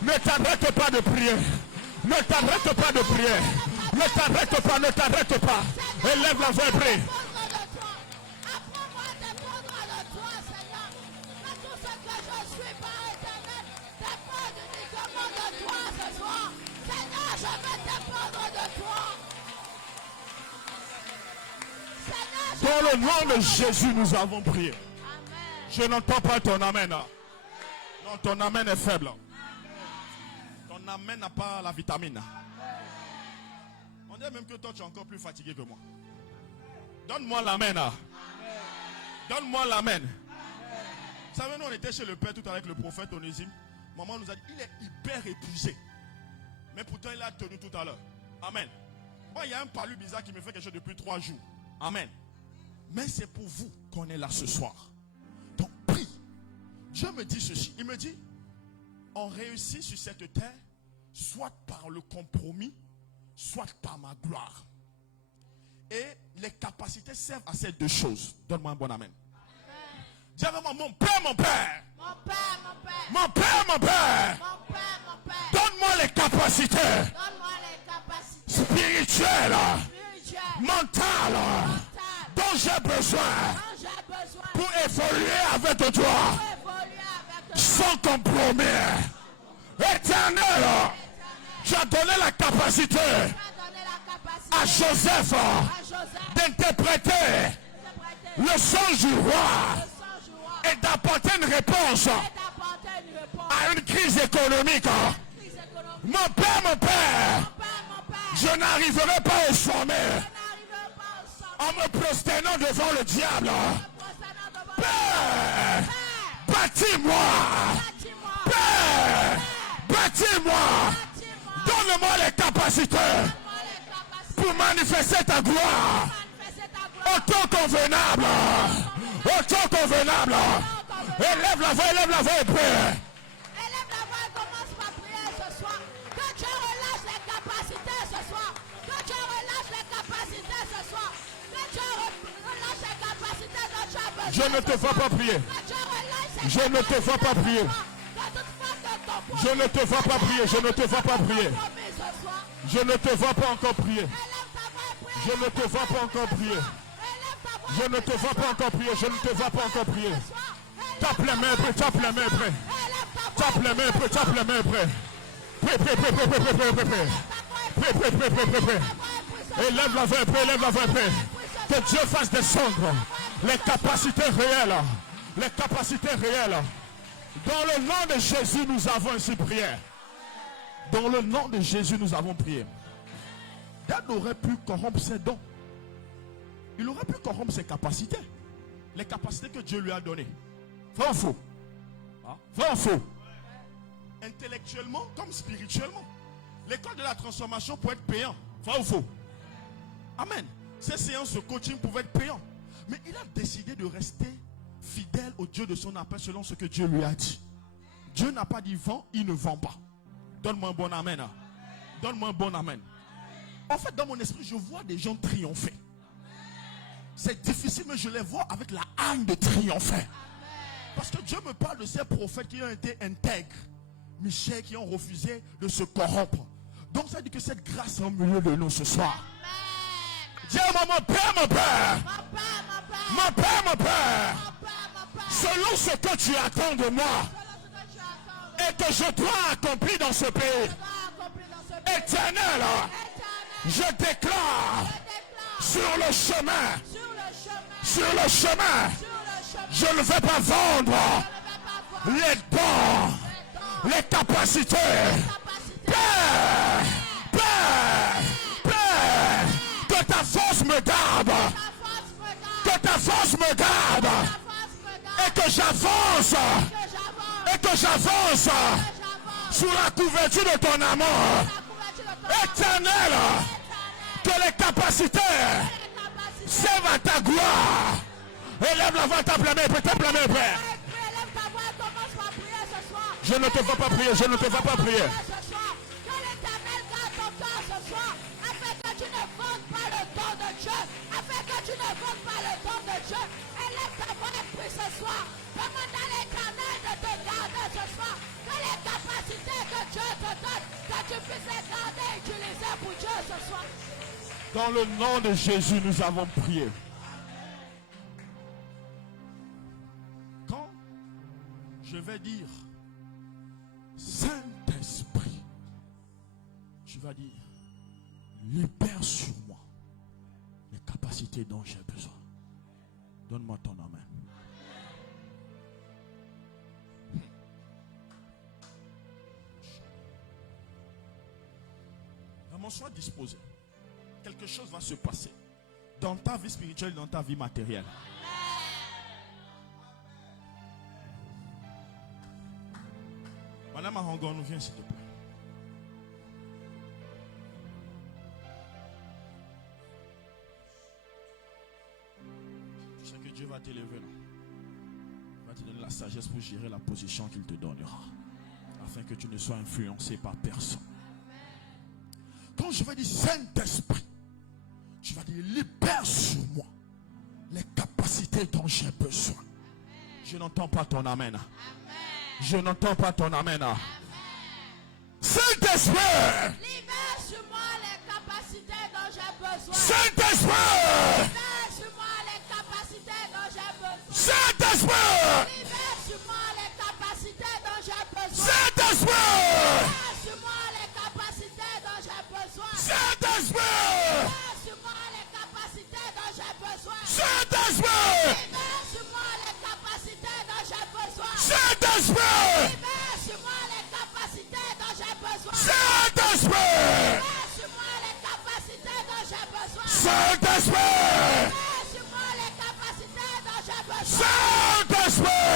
Ne t'arrête pas de prier. Ne t'arrête pas de prier. Ne t'arrête pas, ne t'arrête pas. Élève la voix et prie. apprends-moi à dépendre de toi, Seigneur. Que tout ce que je suis, Père éternel, dépend uniquement de toi ce soir. Seigneur, je veux dépendre de toi. Seigneur, Dans le nom de Jésus, nous avons prié. Amen. Je n'entends pas ton amen. Non, ton amen est faible. Ton amen n'a pas la vitamine. On dirait même que toi, tu es encore plus fatigué que moi. Donne-moi l'amen. Donne-moi l'amen. Vous savez, nous, on était chez le Père tout à l'heure avec le prophète Onésime. Maman nous a dit, il est hyper épuisé. Mais pourtant, il a tenu tout à l'heure. Amen. Moi, il y a un palu bizarre qui me fait quelque chose depuis 3 jours. Amen. Mais c'est pour vous qu'on est là ce soir. Donc, prie. Dieu me dit ceci. Il me dit, on réussit sur cette terre, soit par le compromis, soit par ma gloire. Et les capacités servent à ces 2 choses. Donne-moi un bon amen. Dis vraiment, mon Père, mon Père. Mon Père, mon Père. Mon Père, mon Père. Mon Père, mon Père. Donne-moi les capacités Donne-moi les capacités spirituelles, spirituelles, mentales, mentales, dont j'ai besoin dont j'ai besoin pour évoluer avec toi pour évoluer avec toi. sans compromis. Éternel, tu as donné la capacité Tu as donné la capacité à Joseph à Joseph d'interpréter d'interpréter le songe du roi le sang du roi et d'apporter une réponse et d'apporter une réponse à une crise économique. à la crise économique. Mon Père, Mon Père, mon Père, je n'arriverai pas au sommet je n'arriverai pas au sommet en me prosternant devant le diable. procédant devant Père, Père, bâtis-moi. bâtis-moi, Père, bâtis-moi. bâtis-moi, Donne-moi les capacités donne-moi les capacités pour manifester ta gloire. manifester ta gloire. Au temps convenable. Au temps convenable. Élève la voix et prie. Élève la voix et commence par prier ce soir. Que Dieu relâche les capacités ce soir. Que Dieu relâche les capacités ce soir. Que Dieu relâche les capacités dont tu as besoin. Je ne te vois pas prier. Que Dieu relâche les Je ne te vois pas prier. Je ne te vois pas prier. Je ne te vois pas prier. Je ne te vois pas encore prier. Je ne te vois pas encore prier. Je ne te vois pas encore prier. Je ne te vois pas encore prier. Tape les mains, près, tape les mains, près. Tape les mains, près, tape les mains, près. Près. Élève la voix, près, élève la voix, près. Que Dieu fasse descendre les capacités réelles. Les capacités réelles. Dans le nom de Jésus, nous avons ainsi prié. Dans le nom de Jésus, nous avons prié. Dad aurait pu corrompre ses dons. Il aurait pu corrompre ses capacités. Les capacités que Dieu lui a données. Vrai ou faux? Vrai ou faux? Intellectuellement comme spirituellement. L'école de la transformation peut être payant. Vrai ou faux? Amen. Ces séances de coaching pouvaient être payantes. Mais il a décidé de rester fidèle au Dieu de son appel selon ce que Dieu lui a dit. Dieu n'a pas dit vends, il ne vend pas. Donne-moi un bon amen. Donne-moi un bon amen. En fait, dans mon esprit, je vois des gens triompher. C'est difficile, mais je les vois avec la haine de triompher. Parce que Dieu me parle de ces prophètes qui ont été intègres, Michel, qui ont refusé de se corrompre. Donc ça dit que cette grâce est au milieu de nous ce soir. Dis à mon père, mon père. Mon père, mon père. Selon ce que tu attends de moi et que je dois accomplir dans ce pays, Éternel, je déclare sur le chemin, je ne vais pas vendre les dons, les capacités. Père, que ta force me garde, que ta force me garde, et que j'avance, sous la couverture de ton amour. Éternel, que les capacités servent à ta gloire. Élève la voix, ta pleine, peut-être plein, Père. Je ne te vois pas prier, je ne te vois pas prier. Que l'Éternel garde ton cœur ce soir, afin que tu ne vendes pas le don de Dieu, Élève ta voix et prie ce soir. Demande à l'Éternel de te garder ce soir. Que les capacités que Dieu te donne, que tu puisses les garder et utiliser pour Dieu ce soir. Dans le nom de Jésus, nous avons prié. Quand je vais dire Saint-Esprit, tu vas dire libère sur moi les capacités dont j'ai besoin. Donne-moi ton amen. Vraiment, sois disposé. Quelque chose va se passer dans ta vie spirituelle et dans ta vie matérielle. Madame Arangon, nous viens s'il te plaît. Tu sais que Dieu va t'élever là. Il va te donner la sagesse pour gérer la position qu'il te donnera, afin que tu ne sois influencé par personne. Quand je vais dire Saint-Esprit, tu vas dire libère sur moi les capacités dont j'ai besoin. Je n'entends pas ton amen. Je n'entends pas ton amen. Saint-Esprit, libère sur moi les capacités dont j'ai besoin. Saint-Esprit, Libère sur moi les capacités dont j'ai besoin. Saint-Esprit, Libère sur moi les capacités dont j'ai besoin. Saint-Esprit, Libère sur moi les capacités dont j'ai besoin. Saint-Esprit, Libère sur moi les capacités dont j'ai besoin. Saint-Esprit, Libère sur moi les capacités dont j'ai besoin. Saint-Esprit, Libère sur moi les capacités dont j'ai besoin. Saint-Esprit, Libère sur moi les capacités dont j'ai besoin. Saint-Esprit, Libère sur moi les capacités dont j'ai besoin. Saint-Esprit, Libère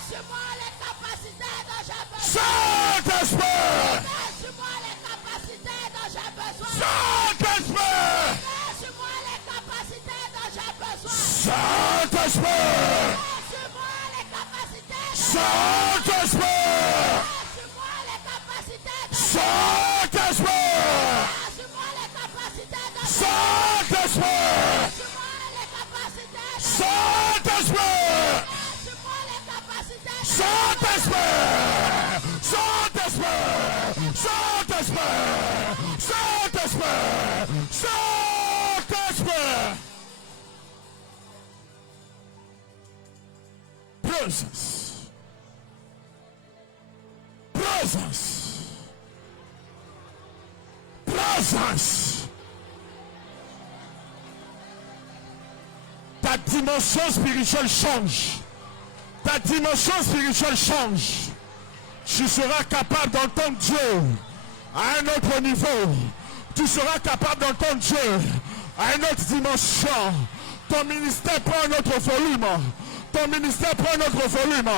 sur moi les capacités dont j'ai besoin. Saint-Esprit, Libère sur moi les capacités dont j'ai besoin. Saint-Esprit, Libère sur moi les capacités dont j'ai besoin. Saint-Esprit, Libère sur moi les capacités dont Saint-Esprit, sur moi les capacités dont Saint-Esprit, sur moi les capacités dont Saint-Esprit, sur moi les capacités dont Saint-Esprit, sur moi les capacités dont Saint-Esprit, Saint-Esprit, Saint-Esprit, Saint-Esprit, presence, presence, presence. Ta dimension spirituelle change. Ta dimension spirituelle change. Tu seras capable d'entendre Dieu à un autre niveau. Tu seras capable d'entendre Dieu à une autre dimension. Ton ministère prend un autre volume. Ton ministère prend un autre volume.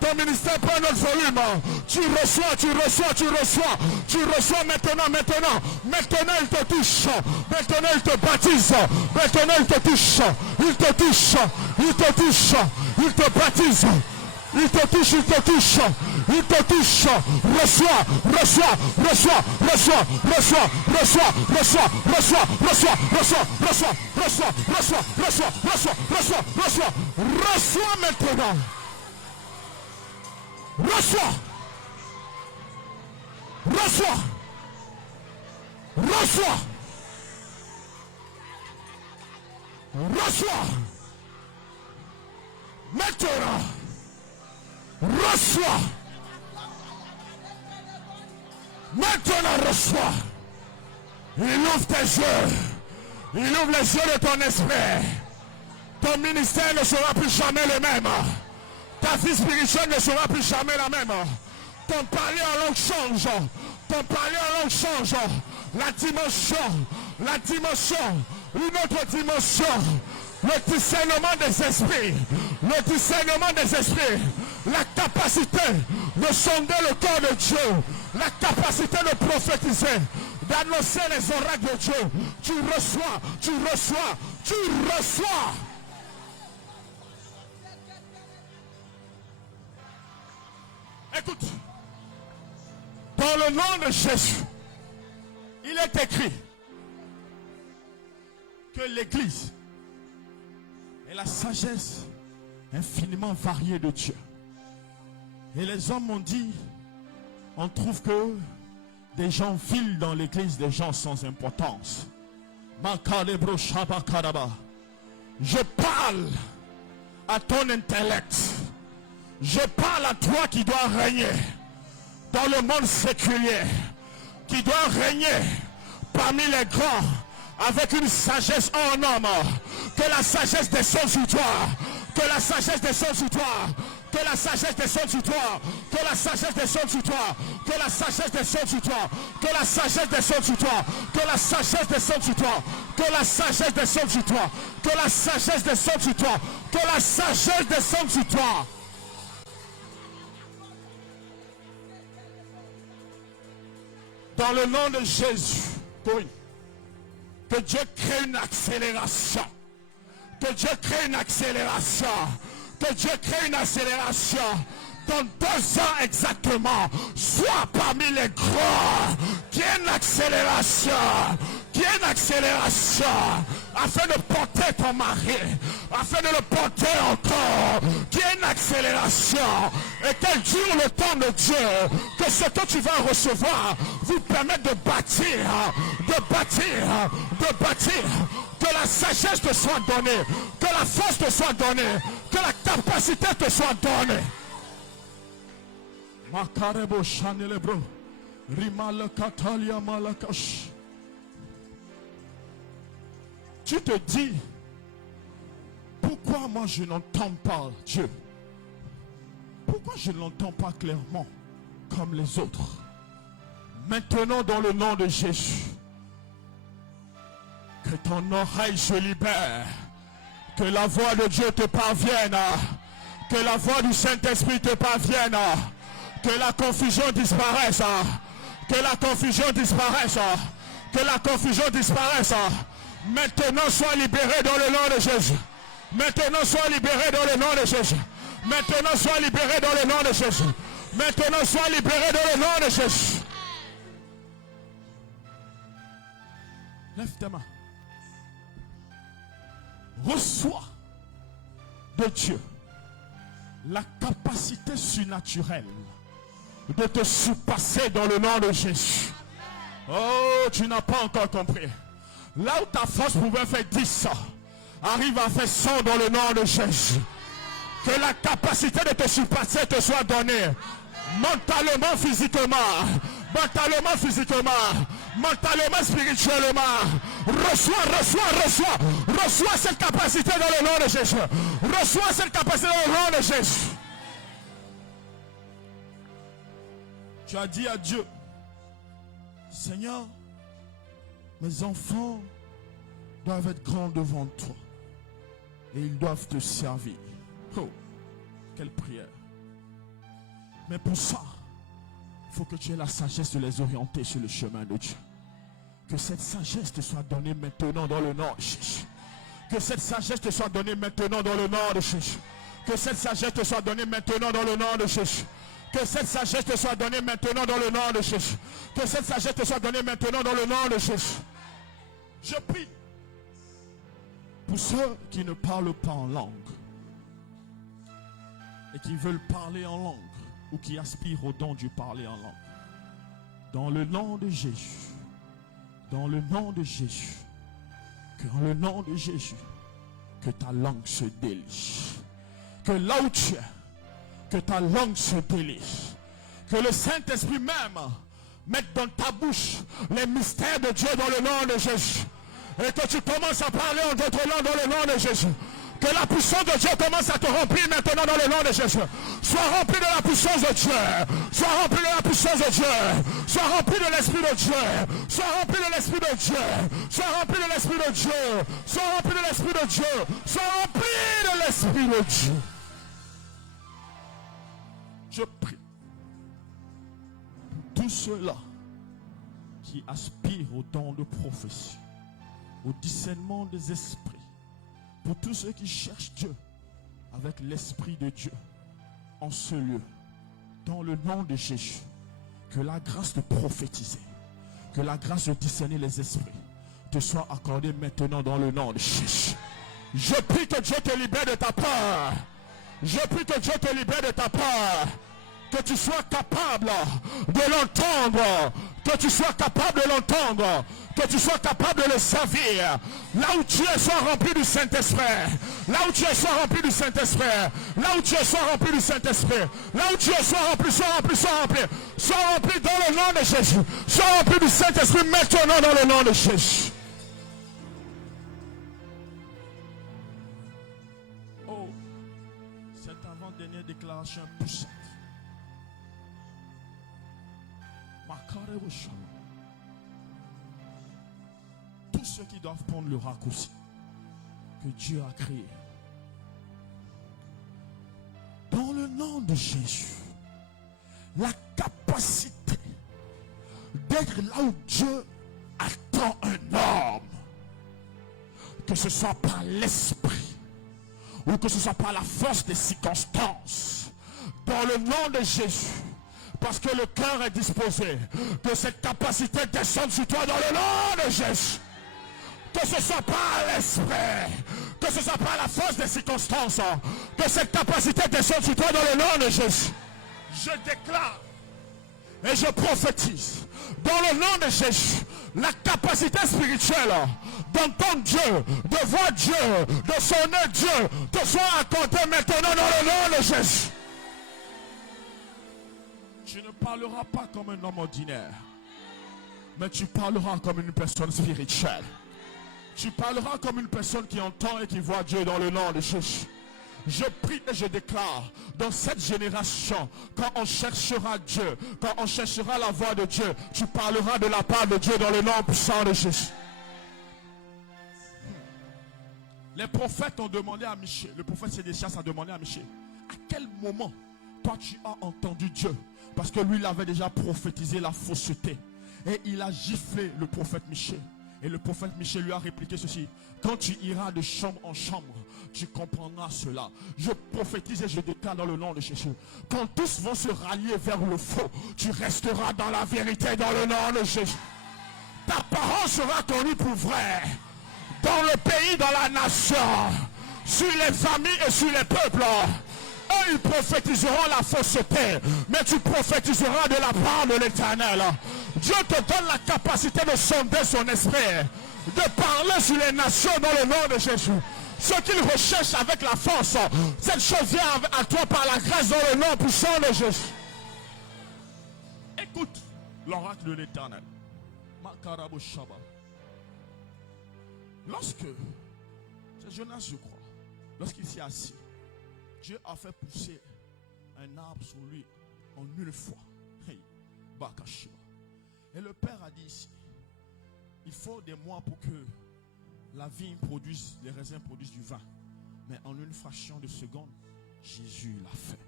Ton ministère prend un autre volume. Tu reçois, tu reçois, tu reçois. Tu reçois maintenant, maintenant. Maintenant il te touche. Maintenant il te baptise. Maintenant il te touche. Il te touche. Il te touche. Il te baptise. Il te touche, il te touche. Il te touche. Reçois, reçois, reçois, reçois, reçois, reçois, reçois, reçois, reçois, reçois, reçois, reçois, reçois, reçois, reçois, reçois, reçois. Reçois maintenant. Reçois. Reçois. Reçois. Reçois. Maintenant. Reçois. Maintenant reçois. Il ouvre tes yeux. Il ouvre les yeux de ton esprit. Ton ministère ne sera plus jamais le même. Ta vie spirituelle ne sera plus jamais la même. Ton parler en langue change. Ton parler en langue change. La dimension, une autre dimension. Le discernement des esprits. Le discernement des esprits. La capacité de sonder le corps de Dieu. La capacité de prophétiser. D'annoncer les oracles de Dieu. Tu reçois, tu reçois, tu reçois. Écoute. Dans le nom de Jésus, il est écrit que l'Église est la sagesse infiniment variée de Dieu. Et les hommes m'ont dit, on trouve que des gens filent dans l'Église, des gens sans importance. Je parle à ton intellect. Je parle à toi qui dois régner dans le monde séculier, qui doit régner parmi les grands avec une sagesse en homme. Que la sagesse descende sur toi. Que la sagesse descende sur toi. Que la sagesse descende sur toi. Que la sagesse descende sur toi. Que la sagesse descende sur toi. Que la sagesse descende sur toi. Que la sagesse descende sur toi. Que la sagesse descende sur toi. Que la sagesse descende sur toi. Que la sagesse descende sur toi. Dans le nom de Jésus, que Dieu crée une accélération. Que Dieu crée une accélération. Que Dieu crée une accélération. Dans 2 ans exactement, sois parmi les grands. Qu'il y ait une accélération. Qu'il y ait une accélération. Afin de porter ton mari. Afin de le porter encore. Qu'il y ait une accélération. Et qu'elle dure le temps de Dieu. Que ce que tu vas recevoir vous permette de bâtir. De bâtir. De bâtir. Que la sagesse te soit donnée. Que la force te soit donnée. Que la capacité te soit donnée. Makarebo Chanelebro, Rimal Katalia Malakash. Tu te dis, pourquoi moi je n'entends pas Dieu? Pourquoi je ne l'entends pas clairement comme les autres? Maintenant, dans le nom de Jésus, que ton oreille se libère, que la voix de Dieu te parvienne, que la voix du Saint-Esprit te parvienne. Que la confusion disparaisse. Que la confusion disparaisse. Que la confusion disparaisse. Maintenant, sois libéré dans le nom de Jésus. Maintenant, sois libéré dans le nom de Jésus. Maintenant, sois libéré dans le nom de Jésus. Maintenant, sois libéré dans le nom de Jésus. Lève tes mains. Reçois de Dieu la capacité surnaturelle de te surpasser dans le nom de Jésus. Oh, tu n'as pas encore compris. Là où ta force pouvait faire 10, arrive à faire 100 dans le nom de Jésus. Que la capacité de te surpasser te soit donnée. Mentalement, physiquement. Mentalement, physiquement. Mentalement, spirituellement. Reçois cette capacité dans le nom de Jésus. Reçois cette capacité dans le nom de Jésus. Tu as dit à Dieu, Seigneur, mes enfants doivent être grands devant toi et ils doivent te servir. Oh, quelle prière. Mais pour ça, il faut que tu aies la sagesse de les orienter sur le chemin de Dieu. Que cette sagesse te soit donnée maintenant dans le nom de Jésus. Que cette sagesse te soit donnée maintenant dans le nom de Jésus. Que cette sagesse te soit donnée maintenant dans le nom de Jésus. Que cette sagesse te soit donnée maintenant dans le nom de Jésus. Que cette sagesse te soit donnée maintenant dans le nom de Jésus. Je prie pour ceux qui ne parlent pas en langue et qui veulent parler en langue ou qui aspirent au don du parler en langue. Dans le nom de Jésus. Dans le nom de Jésus. Que dans le nom de Jésus. Que ta langue se délise. Que là où tu es, que ta langue se délise. Que le Saint-Esprit même mette dans ta bouche les mystères de Dieu dans le nom de Jésus. Et que tu commences à parler en d'autres langues dans le nom de Jésus. Que la puissance de Dieu commence à te remplir maintenant dans le nom de Jésus. Sois rempli de la puissance de Dieu. Sois rempli de la puissance de Dieu. Sois rempli de l'Esprit de Dieu. Sois rempli de l'Esprit de Dieu. Sois rempli de l'Esprit de Dieu. Sois rempli de l'Esprit de Dieu. Sois rempli de l'Esprit de Dieu. Je prie pour tous ceux-là qui aspirent au don de prophétie, au discernement des esprits, pour tous ceux qui cherchent Dieu avec l'Esprit de Dieu en ce lieu, dans le nom de Jésus, que la grâce de prophétiser, que la grâce de discerner les esprits te soit accordée maintenant dans le nom de Jésus. Je prie que Dieu te libère de ta peur. Je prie que Dieu te libère de ta peur. Que tu sois capable de l'entendre. Que tu sois capable de l'entendre. Que tu sois capable de le servir. Là où tu es, sois rempli du Saint-Esprit. Là où tu es, sois rempli du Saint-Esprit. Là où tu es, sois rempli du Saint-Esprit. Là où tu es, sois rempli, sois rempli, sois rempli. Sois rempli dans le nom de Jésus. Sois rempli du Saint-Esprit maintenant dans le nom de Jésus. Oh, cette avant-dernière déclaration puissante. Tous ceux qui doivent prendre le raccourci que Dieu a créé. Dans le nom de Jésus, la capacité d'être là où Dieu attend un homme, que ce soit par l'esprit ou que ce soit par la force des circonstances, dans le nom de Jésus. Parce que le cœur est disposé, que cette capacité descende sur toi dans le nom de Jésus. Que ce soit par l'esprit, que ce soit par la force des circonstances, que cette capacité descende sur toi dans le nom de Jésus. Je déclare et je prophétise dans le nom de Jésus la capacité spirituelle d'entendre Dieu, de voir Dieu, de sonner Dieu, te soit accordée maintenant dans le nom de Jésus. Tu ne parleras pas comme un homme ordinaire, mais tu parleras comme une personne spirituelle. Tu parleras comme une personne qui entend et qui voit Dieu dans le nom de Jésus. Je prie et je déclare, dans cette génération, quand on cherchera Dieu, quand on cherchera la voix de Dieu, tu parleras de la part de Dieu dans le nom puissant de Jésus. Les prophètes ont demandé à Michée, le prophète Sédécias a demandé à Michée, à quel moment toi tu as entendu Dieu? Parce que lui, il avait déjà prophétisé la fausseté. Et il a giflé le prophète Michée. Et le prophète Michée lui a répliqué ceci. Quand tu iras de chambre en chambre, tu comprendras cela. Je prophétise et je déclare dans le nom de Jésus. Quand tous vont se rallier vers le faux, tu resteras dans la vérité dans le nom de Jésus. Ta parole sera connue pour vrai. Dans le pays, dans la nation, sur les familles et sur les peuples. Eux, ils prophétiseront la fausseté, mais tu prophétiseras de la part de l'Éternel. Dieu te donne la capacité de sonder son esprit, de parler sur les nations dans le nom de Jésus. Ce qu'il recherche avec la force, cette chose vient à toi par la grâce dans le nom puissant de Jésus. Écoute l'oracle de l'Éternel. Lorsque, c'est Jonas je crois, lorsqu'il s'est assis, Dieu a fait pousser un arbre sur lui en une fois. Et le Père a dit ici, il faut des mois pour que la vigne produise, les raisins produisent du vin. Mais en une fraction de seconde, Jésus l'a fait.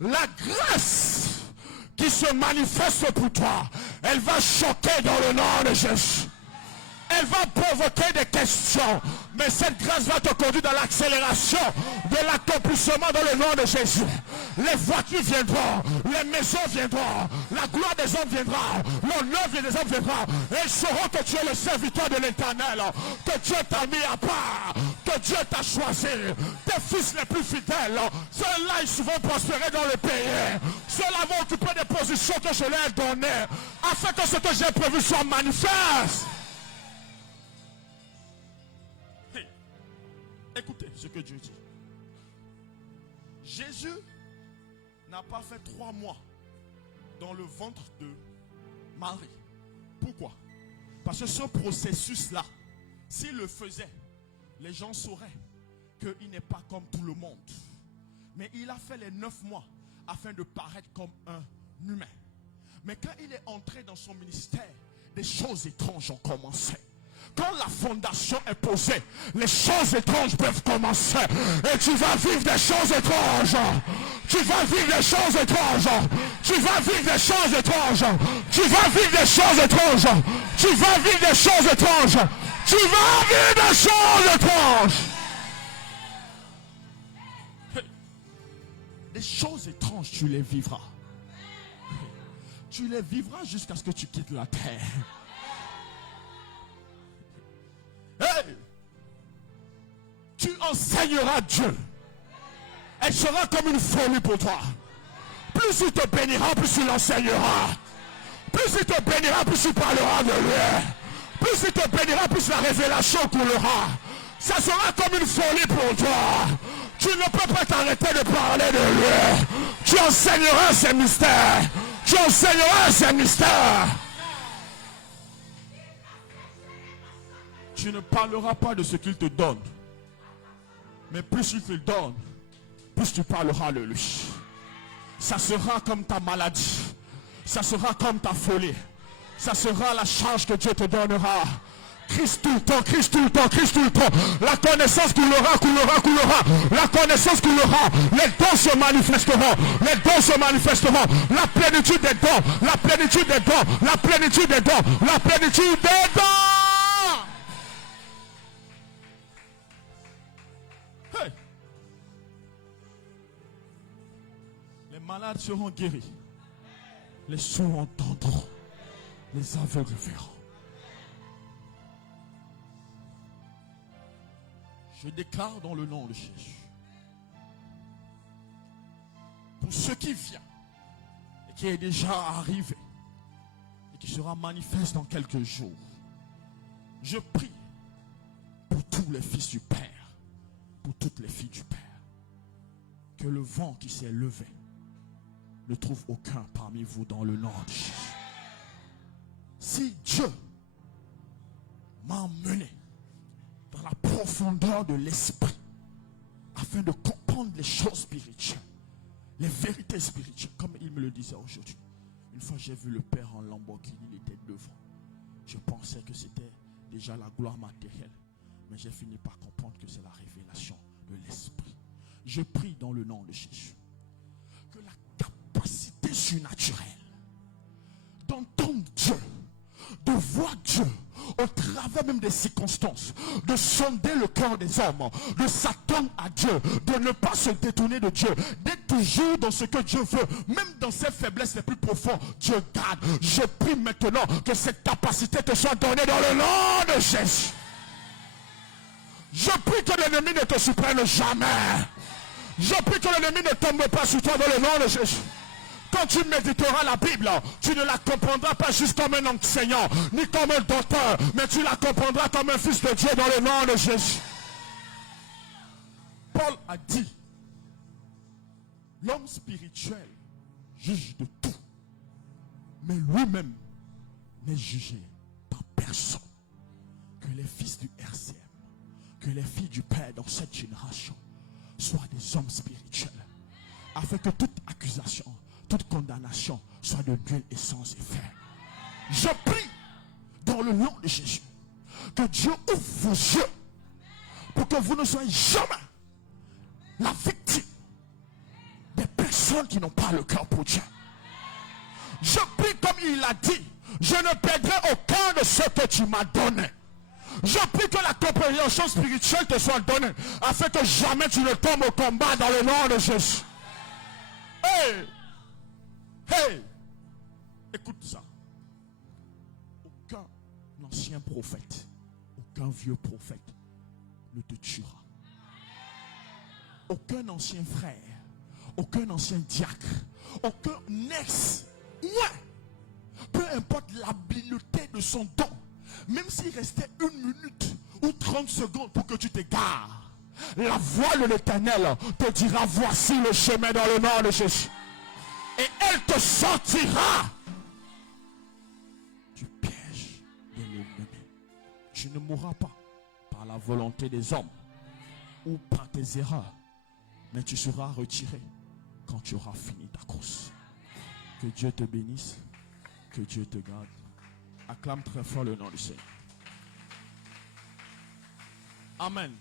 La grâce qui se manifeste pour toi, elle va choquer dans le nom de Jésus. Elle va provoquer des questions. Mais cette grâce va te conduire dans l'accélération de l'accomplissement dans le nom de Jésus. Les voitures viendront, les maisons viendront, la gloire des hommes viendra, l'honneur des hommes viendra. Et ils sauront que tu es le serviteur de l'Éternel, que Dieu t'a mis à part, que Dieu t'a choisi. Tes fils les plus fidèles, ceux-là ils vont prospérer dans le pays. Ceux-là vont occuper des positions que je leur ai données, afin que ce que j'ai prévu soit manifeste. Hey, écoutez ce que Dieu dit. Jésus n'a pas fait 3 mois dans le ventre de Marie. Pourquoi? Parce que ce processus-là, s'il le faisait, les gens sauraient qu'il n'est pas comme tout le monde. Mais il a fait les 9 mois afin de paraître comme un humain. Mais quand il est entré dans son ministère, des choses étranges ont commencé. Quand la fondation est posée, les choses étranges peuvent commencer. Et tu vas vivre des choses étranges. Tu vas vivre des choses étranges. Tu vas vivre des choses étranges. Tu vas vivre des choses étranges. Tu vas vivre des choses étranges. Tu vas vivre des choses étranges. Des choses étranges, tu les vivras. Tu les vivras jusqu'à ce que tu quittes la terre. Hey! Tu enseigneras Dieu. Elle sera comme une folie pour toi. Plus il te bénira, plus il l'enseignera. Plus il te bénira, plus il parlera de lui. Plus il te bénira, plus la révélation coulera. Ça sera comme une folie pour toi. Tu ne peux pas t'arrêter de parler de lui. Tu enseigneras ses mystères. Tu enseigneras ses mystères. Tu ne parleras pas de ce qu'il te donne. Mais plus il te donne, plus tu parleras de lui. Ça sera comme ta maladie. Ça sera comme ta folie. Ça sera la charge que Dieu te donnera. Christ tout le temps, Christ tout le temps, Christ tout le temps. La connaissance coulera, coulera, coulera. La connaissance coulera. Les dons se manifesteront. Les dons se manifesteront. La plénitude des dons. La plénitude des dons. La plénitude des dons. La plénitude des dons. Hey. Les malades seront guéris. Les sourds entendront. Les aveugles verront. Je déclare dans le nom de Jésus, pour ce qui vient et qui est déjà arrivé et qui sera manifeste dans quelques jours, je prie pour tous les fils du Père, pour toutes les filles du Père, que le vent qui s'est levé ne trouve aucun parmi vous dans le nom de Jésus. Si Dieu m'a emmené dans la profondeur de l'esprit, afin de comprendre les choses spirituelles, les vérités spirituelles, comme il me le disait aujourd'hui. Une fois j'ai vu le Père en Lamborghini, il était devant. Je pensais que c'était déjà la gloire matérielle, mais j'ai fini par comprendre que c'est la révélation de l'esprit. Je prie dans le nom de Jésus que la capacité surnaturelle d'entendre Dieu, de voir Dieu au travers même des circonstances, de sonder le cœur des hommes, de s'attendre à Dieu, de ne pas se détourner de Dieu, d'être toujours dans ce que Dieu veut, même dans ses faiblesses les plus profondes, Dieu garde. Je prie maintenant que cette capacité te soit donnée dans le nom de Jésus. Je prie que l'ennemi ne te surprenne jamais. Je prie que l'ennemi ne tombe pas sur toi dans le nom de Jésus. Quand tu méditeras la Bible, tu ne la comprendras pas juste comme un enseignant, ni comme un docteur, mais tu la comprendras comme un fils de Dieu dans le nom de Jésus. Paul a dit, l'homme spirituel juge de tout, mais lui-même n'est jugé par personne. Que les fils du RCM, que les filles du Père dans cette génération soient des hommes spirituels, afin que toute accusation, toute condamnation soit de nul et sans effet. Je prie dans le nom de Jésus que Dieu ouvre vos yeux pour que vous ne soyez jamais la victime des personnes qui n'ont pas le cœur pour Dieu. Je prie comme il a dit, je ne perdrai aucun de ce que tu m'as donné. Je prie que la compréhension spirituelle te soit donnée afin que jamais tu ne tombes au combat dans le nom de Jésus. Hey! Hey! Écoute ça. Aucun ancien prophète, aucun vieux prophète ne te tuera. Aucun ancien frère, aucun ancien diacre, aucun ex, peu importe l'habileté de son don, même s'il restait 1 minute ou 30 secondes pour que tu t'égares, la voix de l'Éternel te dira: voici le chemin dans le nom de Jésus. Et elle te sortira du piège de l'ennemi. Tu ne mourras pas par la volonté des hommes ou par tes erreurs, mais tu seras retiré quand tu auras fini ta course. Que Dieu te bénisse, que Dieu te garde. Acclame très fort le nom du Seigneur. Amen.